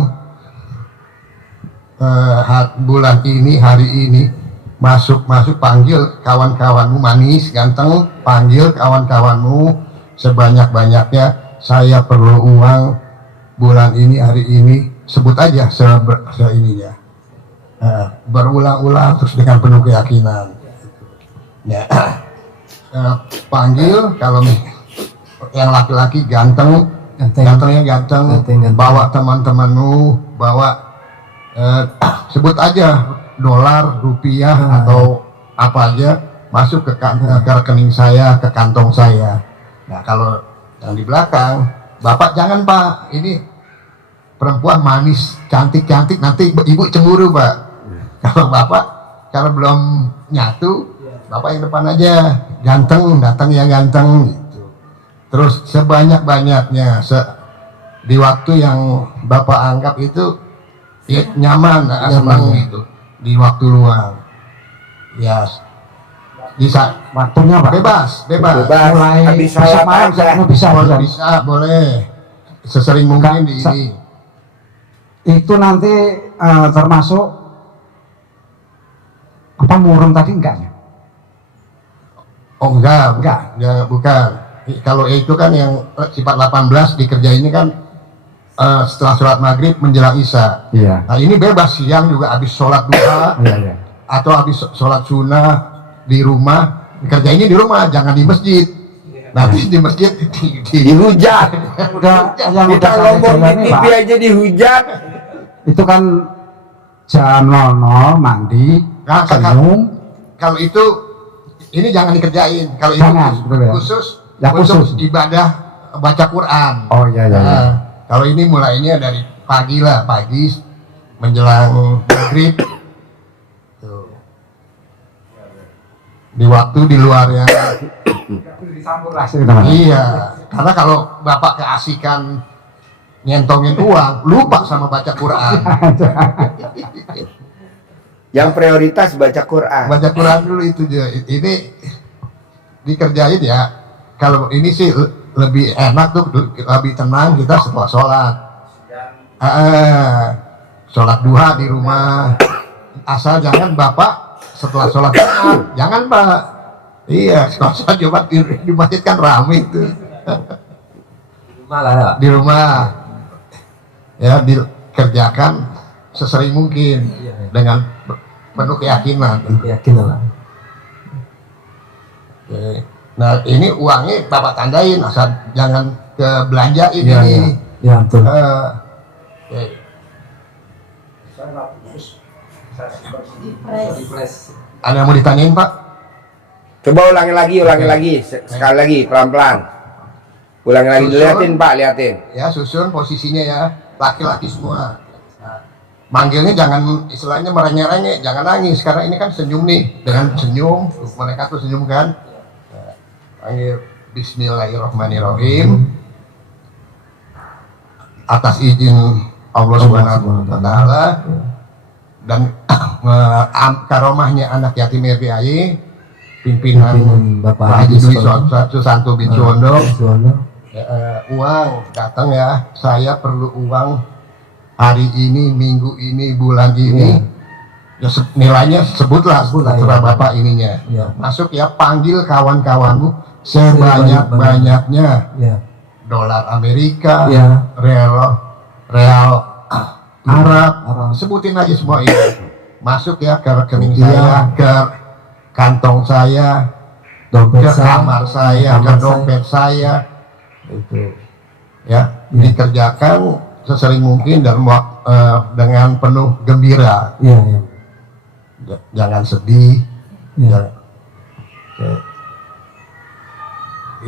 bulan ini, hari ini masuk panggil kawan-kawanmu manis ganteng, panggil kawan-kawanmu sebanyak-banyaknya. Saya perlu uang bulan ini, hari ini, sebut aja ininya. Berulang-ulang terus dengan penuh keyakinan ya. Panggil, kalau yang laki-laki ganteng, gantengnya ganteng, bawa teman-temanmu, bawa sebut aja dolar, rupiah atau apa aja masuk ke rekening saya, ke kantong saya. Nah kalau yang di belakang, bapak jangan pak, ini perempuan manis, cantik-cantik, nanti ibu cemburu pak. Kalau bapak kalau belum nyatu, bapak yang depan aja, ganteng, datang ya ganteng gitu. Terus sebanyak-banyaknya di waktu yang bapak anggap itu ya, nyaman, senang gitu, di waktu luang. Ya bisa Waktunya Pak. bebas. Mulai habis besok sholat malam aja. Bisa, boleh sesering mungkin di ini. Itu nanti termasuk apa murung tadi enggak ya? Oh enggak, ya, bukan. Kalau itu kan yang sifat 18 dikerjainnya kan setelah sholat maghrib menjelang isya. Iya. Nah ini bebas, siang juga habis sholat duha Iya. atau habis sholat sunnah di rumah, kerjainnya di rumah, jangan di masjid. Nanti di masjid Dihujat. Udah yang Kita udah saya ngomong di jalani, TV Pak. aja dihujat. Itu kan jam 00 mandi, Nah, senyum. kalau itu ini jangan dikerjain. Kalau itu Jangan, betul ya? khusus Ya, untuk khusus. ibadah baca Quran. Oh iya. Nah, kalau ini mulainya dari pagi menjelang maghrib. Tuh. Di waktu di luarnya. Dicampur lah sih, teman. Iya, karena kalau bapak keasikan nyentongin uang, lupa sama baca Quran. Yang prioritas baca Quran. Baca Quran dulu itu dia. Ini dikerjain ya. Kalau ini sih lebih enak tuh, lebih tenang kita setelah sholat. Sholat duha di rumah. Asal jangan bapak setelah sholat Jumat, jangan pak. Iya, kalau sholat Jumat di masjid kan rame itu. Malah ya, Pak. Di rumah ya dikerjakan sesering mungkin dengan penuh keyakinan. Yakin lah. Oke. Nah ini uangnya bapak tandain, asal jangan ke belanjain Iya, ini. iya. Ya, betul. Oke. Ada yang mau ditanyain pak? Coba ulangi lagi. Sekali lagi, pelan-pelan. Ulangi lagi, Susun. liatin Pak, liatin. Ya susun posisinya ya, laki-laki semua. Nah, manggilnya jangan istilahnya merengek-rengek, jangan nangis karena ini kan senyum nih, dengan senyum mereka tuh senyum kan. Nah, panggil Bismillahirrahmanirrahim. Atas izin Allah Subhanahu wa taala dan karomahnya anak yatim RBAY, pimpinan Bapak Pak Haji Dwi Susanto bin Suwondo. Uang datang ya, saya perlu uang hari ini, minggu ini, bulan ini. Ya nilainya sebutlah terserah bapak ininya. Ya. Masuk ya, panggil kawan-kawanmu sebanyak-banyaknya. Ya. Dolar Amerika, Ya. real Arab, Arab. sebutin aja semua ini. Masuk ya ke rekening Iya. saya, ke kantong saya, Dompet ke saya. kamar saya, ke Kamar dompet saya. Itu ya, Ya. dikerjakan sesering mungkin dan dengan penuh gembira. Iya, iya. Jangan sedih. Iya. Oke.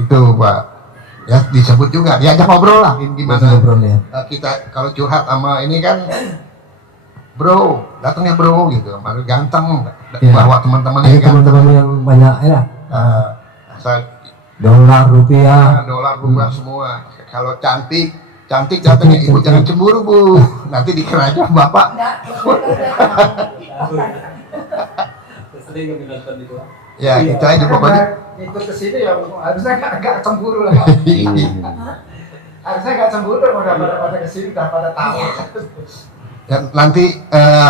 Itu Pak, ya disebut juga, diajak ngobrol lah gimana. Ngobrol ya. Kita kalau curhat sama ini kan, bro, datang ya bro gitu, baru ganteng, Iya. bawa teman-teman Ada yang ganteng. teman-teman yang banyak ya. Asal Dolar, rupiah. dolar rupiah semua. Kalau cantik datangnya ibu jangan cemburu bu, nanti dikira aja bapak. Ya kita aja pokoknya. Ikut ke sini ya harusnya agak cemburu lah. Harusnya agak cemburu udah pada ke sini udah pada tahu. Ya, nanti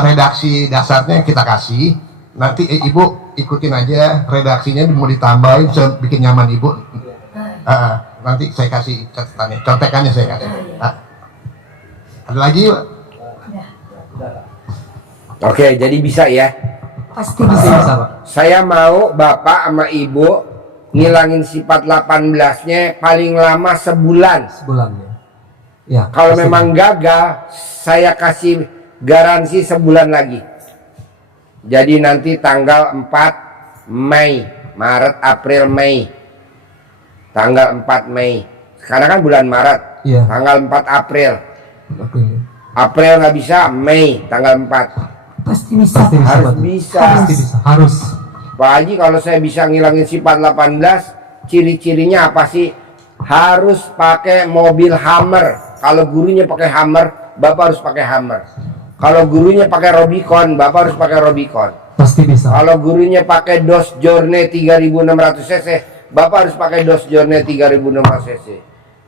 redaksi dasarnya kita kasih. Nanti ibu ikutin aja redaksinya, mau ditambahin bikin nyaman ibu. Nanti saya kasih catatannya, contekannya saya kasih. Ada lagi Pak? Oke, jadi bisa ya. Pasti Pasti bisa. bisa, Pak. Saya mau bapak sama ibu ngilangin sifat 18-nya paling lama sebulan. Sebulan ya. Ya. Kalau pasti. memang gagal, saya kasih garansi sebulan lagi. Jadi nanti tanggal 4 Mei, Maret, April, Mei. Tanggal 4 Mei. Sekarang kan bulan Maret. Iya. Tanggal 4 April. April. April nggak bisa, Mei tanggal 4. Pasti bisa. Pasti bisa. Harus Pak. bisa. Pasti bisa. Harus. Pak Haji, kalau saya bisa ngilangin sifat 18, ciri-cirinya apa sih? Harus pakai mobil Hummer. Kalau gurunya pakai Hummer, Bapak harus pakai Hummer. Kalau gurunya pakai Robicon, Bapak harus pakai Robicon. Pasti bisa. Kalau gurunya pakai Dodge Journey 3600 cc, Bapak harus pakai Dodge Journey 3600 cc.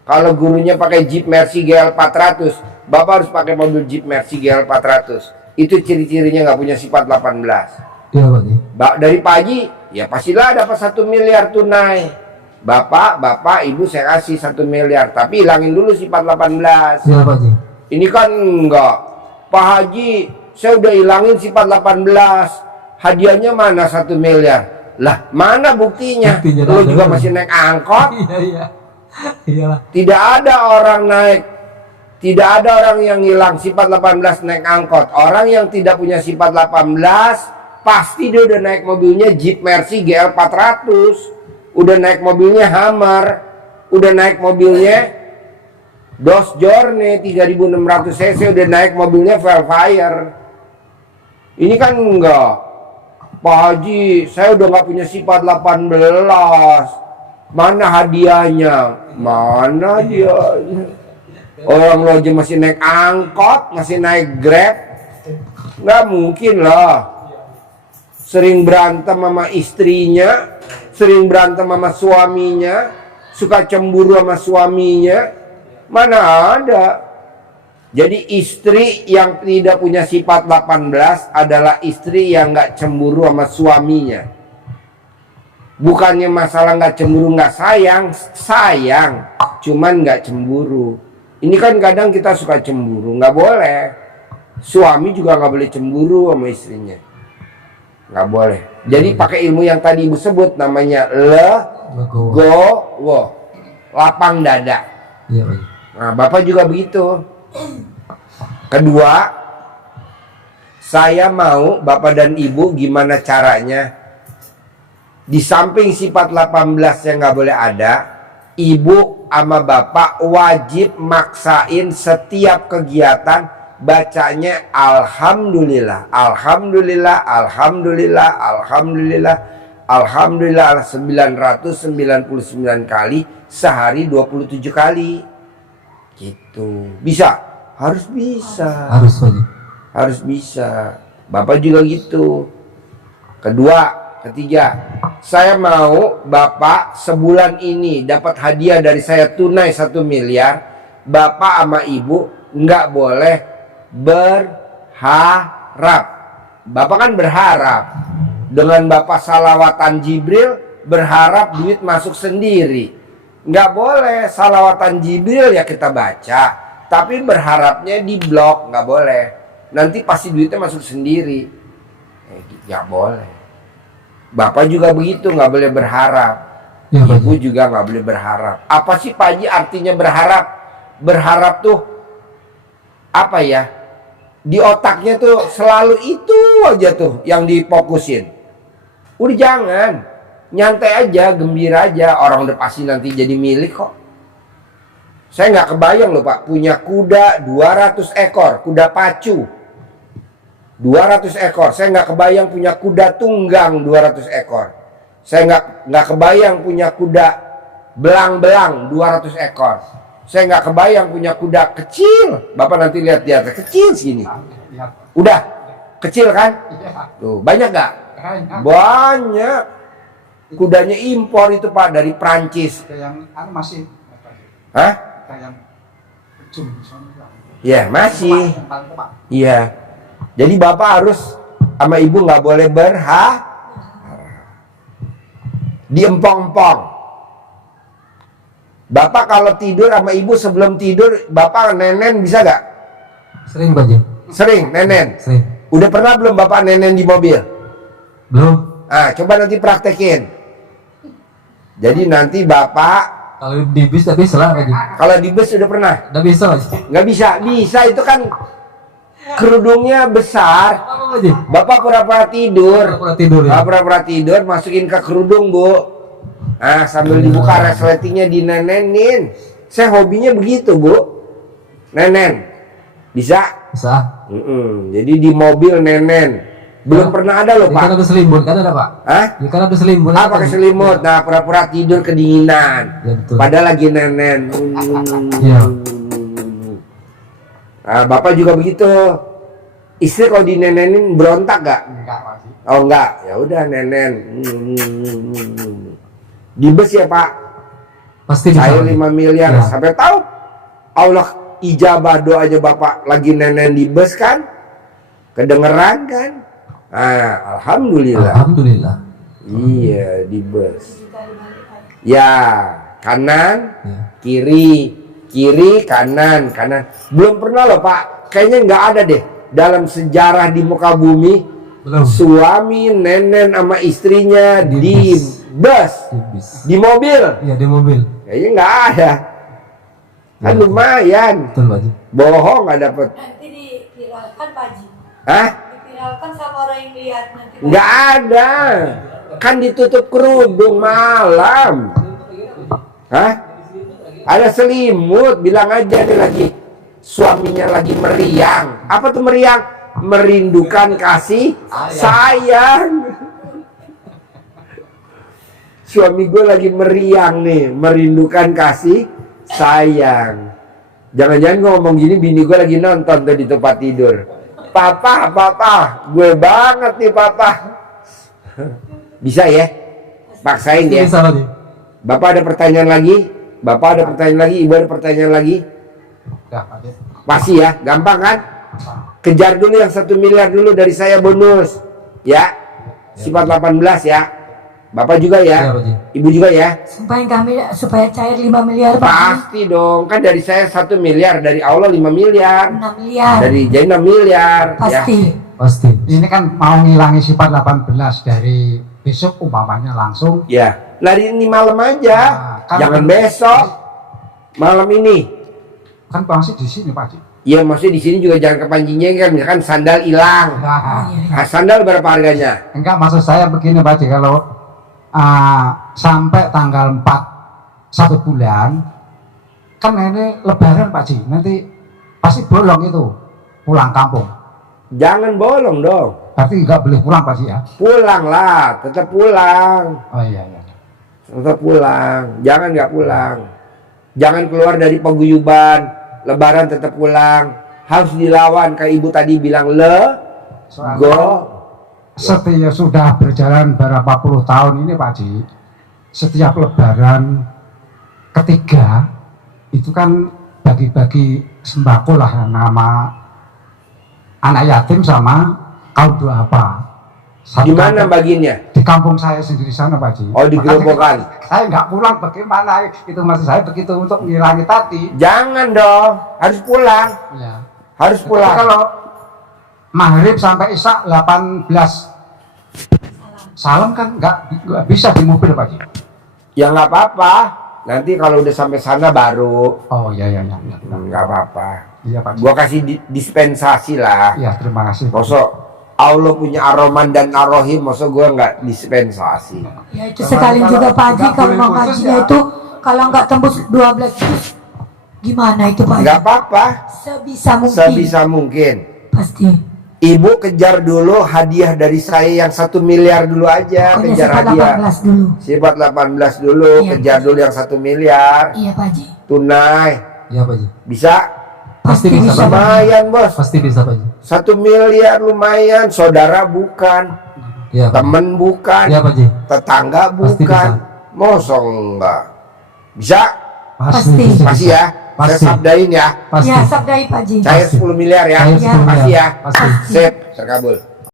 Kalau gurunya pakai Jeep Mercy GL 400, Bapak harus pakai mobil Jeep Mercy GL 400. Itu ciri-cirinya nggak punya sifat 18. Iya Pak Haji. Dari Pak Haji, ya pastilah dapat 1 miliar tunai. Bapak, Ibu saya kasih 1 miliar, tapi hilangin dulu sifat 18. Iya Pak Haji. Ini kan enggak. Pak Haji, saya udah hilangin sifat 18. Hadiahnya mana 1 miliar? Lah, mana buktinya? Buktinya Lu ada. juga masih naik angkot. Iya iya. Iyalah. Tidak ada orang yang hilang sifat 18 naik angkot. Orang yang tidak punya sifat 18 pasti dia udah naik mobilnya Jeep Mercy GL 400, udah naik mobilnya Hummer, udah naik mobilnya Dodge Journey 3600 cc, udah naik mobilnya Velfire. Ini kan enggak. Pak Haji, saya udah nggak punya sifat 18. Mana hadiahnya? Mana hadiahnya? Orang lo aja masih naik angkot, masih naik Grab. Nggak mungkin lah. Sering berantem sama istrinya, sering berantem sama suaminya, suka cemburu sama suaminya. Mana ada? Jadi istri yang tidak punya sifat 18 adalah istri yang nggak cemburu sama suaminya. Bukannya masalah nggak cemburu, nggak sayang, sayang, cuman nggak cemburu. Ini kan kadang kita suka cemburu, nggak boleh. Suami juga nggak boleh cemburu sama istrinya, nggak boleh. Jadi pakai ilmu yang tadi Ibu sebut, namanya legowo, lapang dada. Iya Pak Haji. Nah, Bapak juga begitu. Kedua, saya mau Bapak dan Ibu gimana caranya, di samping sifat 18 yang nggak boleh ada, Ibu sama Bapak wajib maksain setiap kegiatan bacanya Alhamdulillah, Alhamdulillah, Alhamdulillah, Alhamdulillah, Alhamdulillah 999 kali sehari 27 kali. Gitu. Bisa? Harus bisa. Harus Pak Haji. Harus bisa. Bapak juga gitu. Kedua, ketiga, saya mau Bapak sebulan ini dapat hadiah dari saya tunai 1 miliar. Bapak sama Ibu nggak boleh berharap. Bapak kan berharap. Dengan Bapak salawatan Jibril, berharap duit masuk sendiri. Nggak boleh salawatan Jibril ya kita baca, tapi berharapnya di blok, nggak boleh. Nanti pasti duitnya masuk sendiri. Nggak boleh. Bapak juga begitu, nggak boleh berharap. Ya, Pak Ibu juga nggak boleh berharap. Apa sih Pak Haji artinya berharap? Berharap tuh apa ya? Di otaknya tuh selalu itu aja tuh yang difokusin. Udah jangan. Nyantai aja, gembira aja. Orang udah pasti nanti jadi milik kok. Saya nggak kebayang loh Pak, punya kuda 200 ekor, kuda pacu 200 ekor. Saya nggak kebayang punya kuda tunggang 200 ekor. Saya nggak kebayang punya kuda belang-belang 200 ekor. Saya nggak kebayang punya kuda kecil. Bapak nanti lihat di atas, kecil sini. Udah, kecil kan? Tuh, banyak nggak? Banyak. Kudanya impor itu Pak, dari Prancis. Yang masih Hah? yang ujung. Ya masih. Iya. Jadi Bapak harus sama Ibu nggak boleh diempong-empong. Bapak kalau tidur sama Ibu sebelum tidur, Bapak nenen bisa gak? Sering Pak Haji. Sering nenen. Sering. Udah pernah belum Bapak nenen di mobil? Belum. Ah, coba nanti praktekin. Jadi nanti Bapak, Kalau di bis nggak bisa lah Pak Haji. kalau di bus udah pernah? Nggak bisa Pak Haji. Nggak bisa, bisa itu kan kerudungnya besar. Apa Pak Haji? Bapak pura-pura tidur. Pura-pura tidur ya. Pura-pura tidur, masukin ke kerudung, Bu. Nah, sambil dibuka resletingnya dinenenin. Saya hobinya begitu, Bu. Nenen. Bisa? Bisa. Jadi di mobil nenen. Belum pernah ada loh, Ya, kan Pak. ada selimut, kan ada Pak. Hah? Ya kan ada selimut. Ah, pakai selimut. Nah, pura-pura tidur kedinginan. Ya betul. Padahal lagi nenen. Iya. Nah, Bapak juga begitu. Istri kalau dinenenin berontak gak? Enggak, Pak Haji. Oh enggak, ya udah nenen. Di bus ya Pak. Pasti bisa. Saya Pak Haji. 5 miliar. Ya. Sampai tahu Allah ijabah doanya Bapak lagi nenen di bus kan? Kedengeran kan? Nah, alhamdulillah. Alhamdulillah. Iya, di bus. Ya, kanan, Ya. kiri, kiri, kanan, kanan. Belum pernah loh Pak. Kayaknya nggak ada deh dalam sejarah di muka bumi Belum. suami nenen sama istrinya Di di bus, Di bis. di mobil. Iya di mobil. Kayaknya nggak ada. Kan Ya. lumayan. Betul Pak Haji. Bohong nggak dapet. Nanti diviralkan Pak Haji. Hah? Diviralkan sama orang yang lihat nanti. Nggak ada. Kan ditutup kerudung malam. Hah? Ada selimut. Bilang aja dia lagi suaminya lagi meriang. Apa tuh meriang? Merindukan kasih sayang. Suami gue lagi meriang nih, merindukan kasih sayang. Jangan-jangan gue ngomong gini, bini gue lagi nonton tuh di tempat tidur. Papa, gue banget nih Papa. Bisa ya? Paksain ya. Bisa Pak Haji. Bapak ada pertanyaan lagi? Bapak ada pertanyaan lagi? Ibu ada pertanyaan lagi? Udah, Pak Haji. Pasti ya, gampang kan? Kejar dulu yang 1 miliar dulu dari saya bonus. Ya, sifat 18 ya. Bapak juga Ya, ya? Pak Haji. Ibu juga ya? Supaya cair 5 miliar Pak Haji. Pasti dong, kan dari saya 1 miliar, dari Allah 5 miliar. 6 miliar. Dari jadi 6 miliar. Pasti. Ya. Pasti. Ini kan mau ngilangi sifat 18 dari besok umpamanya langsung. Ya, lari ini malam aja. Nah, kan- Jangan besok. Malam ini. Kan pasti di sini, Pak Haji. Iya, maksudnya di sini juga jangan kepancingnya kan, misalkan sandal hilang. Nah, Nah, sandal berapa harganya? enggak, maksud saya begini Pak Haji, kalau sampai tanggal 4 1 bulan kan ini lebaran Pak Haji, nanti pasti bolong itu pulang kampung, Jangan bolong dong. berarti nggak boleh pulang Pak Haji ya? Pulang lah, tetap pulang. Oh iya iya. Tetap pulang. Jangan nggak pulang. Jangan keluar dari paguyuban. Lebaran tetap pulang. Harus dilawan kayak ibu tadi bilang Soalnya go. setiap sudah berjalan berapa puluh tahun ini Pak Haji, setiap lebaran ketiga itu kan bagi-bagi sembako lah nama anak yatim sama kaum duafa. Di mana baginya? Di kampung saya sendiri sana Pak Haji. Oh, di Makanya Gerobokan. Saya nggak pulang bagaimana? Itu maksud saya begitu untuk ngilangi tadi. Jangan dong. Harus pulang. Ya. Harus Tapi pulang. kalau maghrib sampai isya 18 salam kan nggak bisa di mobil Pak Haji. Ya nggak apa-apa. Nanti kalau udah sampai sana baru. Oh iya iya iya. Nggak apa-apa. Iya Pak Haji. Gua kasih dispensasi lah. Iya terima kasih. Masa Allah punya Ar-Rahman dan Ar-Rahim, masa gua nggak dispensasi? Ya itu sekali juga Pak Haji nggak kalau boleh mau putus ngajinya ya. itu kalau nggak tembus 12 juz gimana itu Pak Haji? Nggak apa-apa. Sebisa mungkin. Sebisa mungkin. Pasti. Ibu kejar dulu hadiah dari saya yang 1 miliar dulu aja. Pokoknya Kejar sifat hadiah 18 dulu. Sifat 18 dulu. Iya. Kejar dulu yang 1 miliar. Iya Pak Haji. Tunai. Ya Pak Haji. Bisa? Pasti bisa, Pak. Lumayan bos. Pasti bisa Pak Haji. 1 miliar lumayan. Saudara bukan. Ya Pak Haji. Temen bukan. Ya Pak Haji. Tetangga Pasti bukan. bisa. Mosong enggak. Bisa? Pasti. Pasti ya. Saya Pasti. sabdain ya. Pasti. Ya sabdai Pak Haji. Cair Pasti. 10 miliar ya. Cair Iya. 10 miliar. Pasti ya. Pasti. Sip. Terkabul.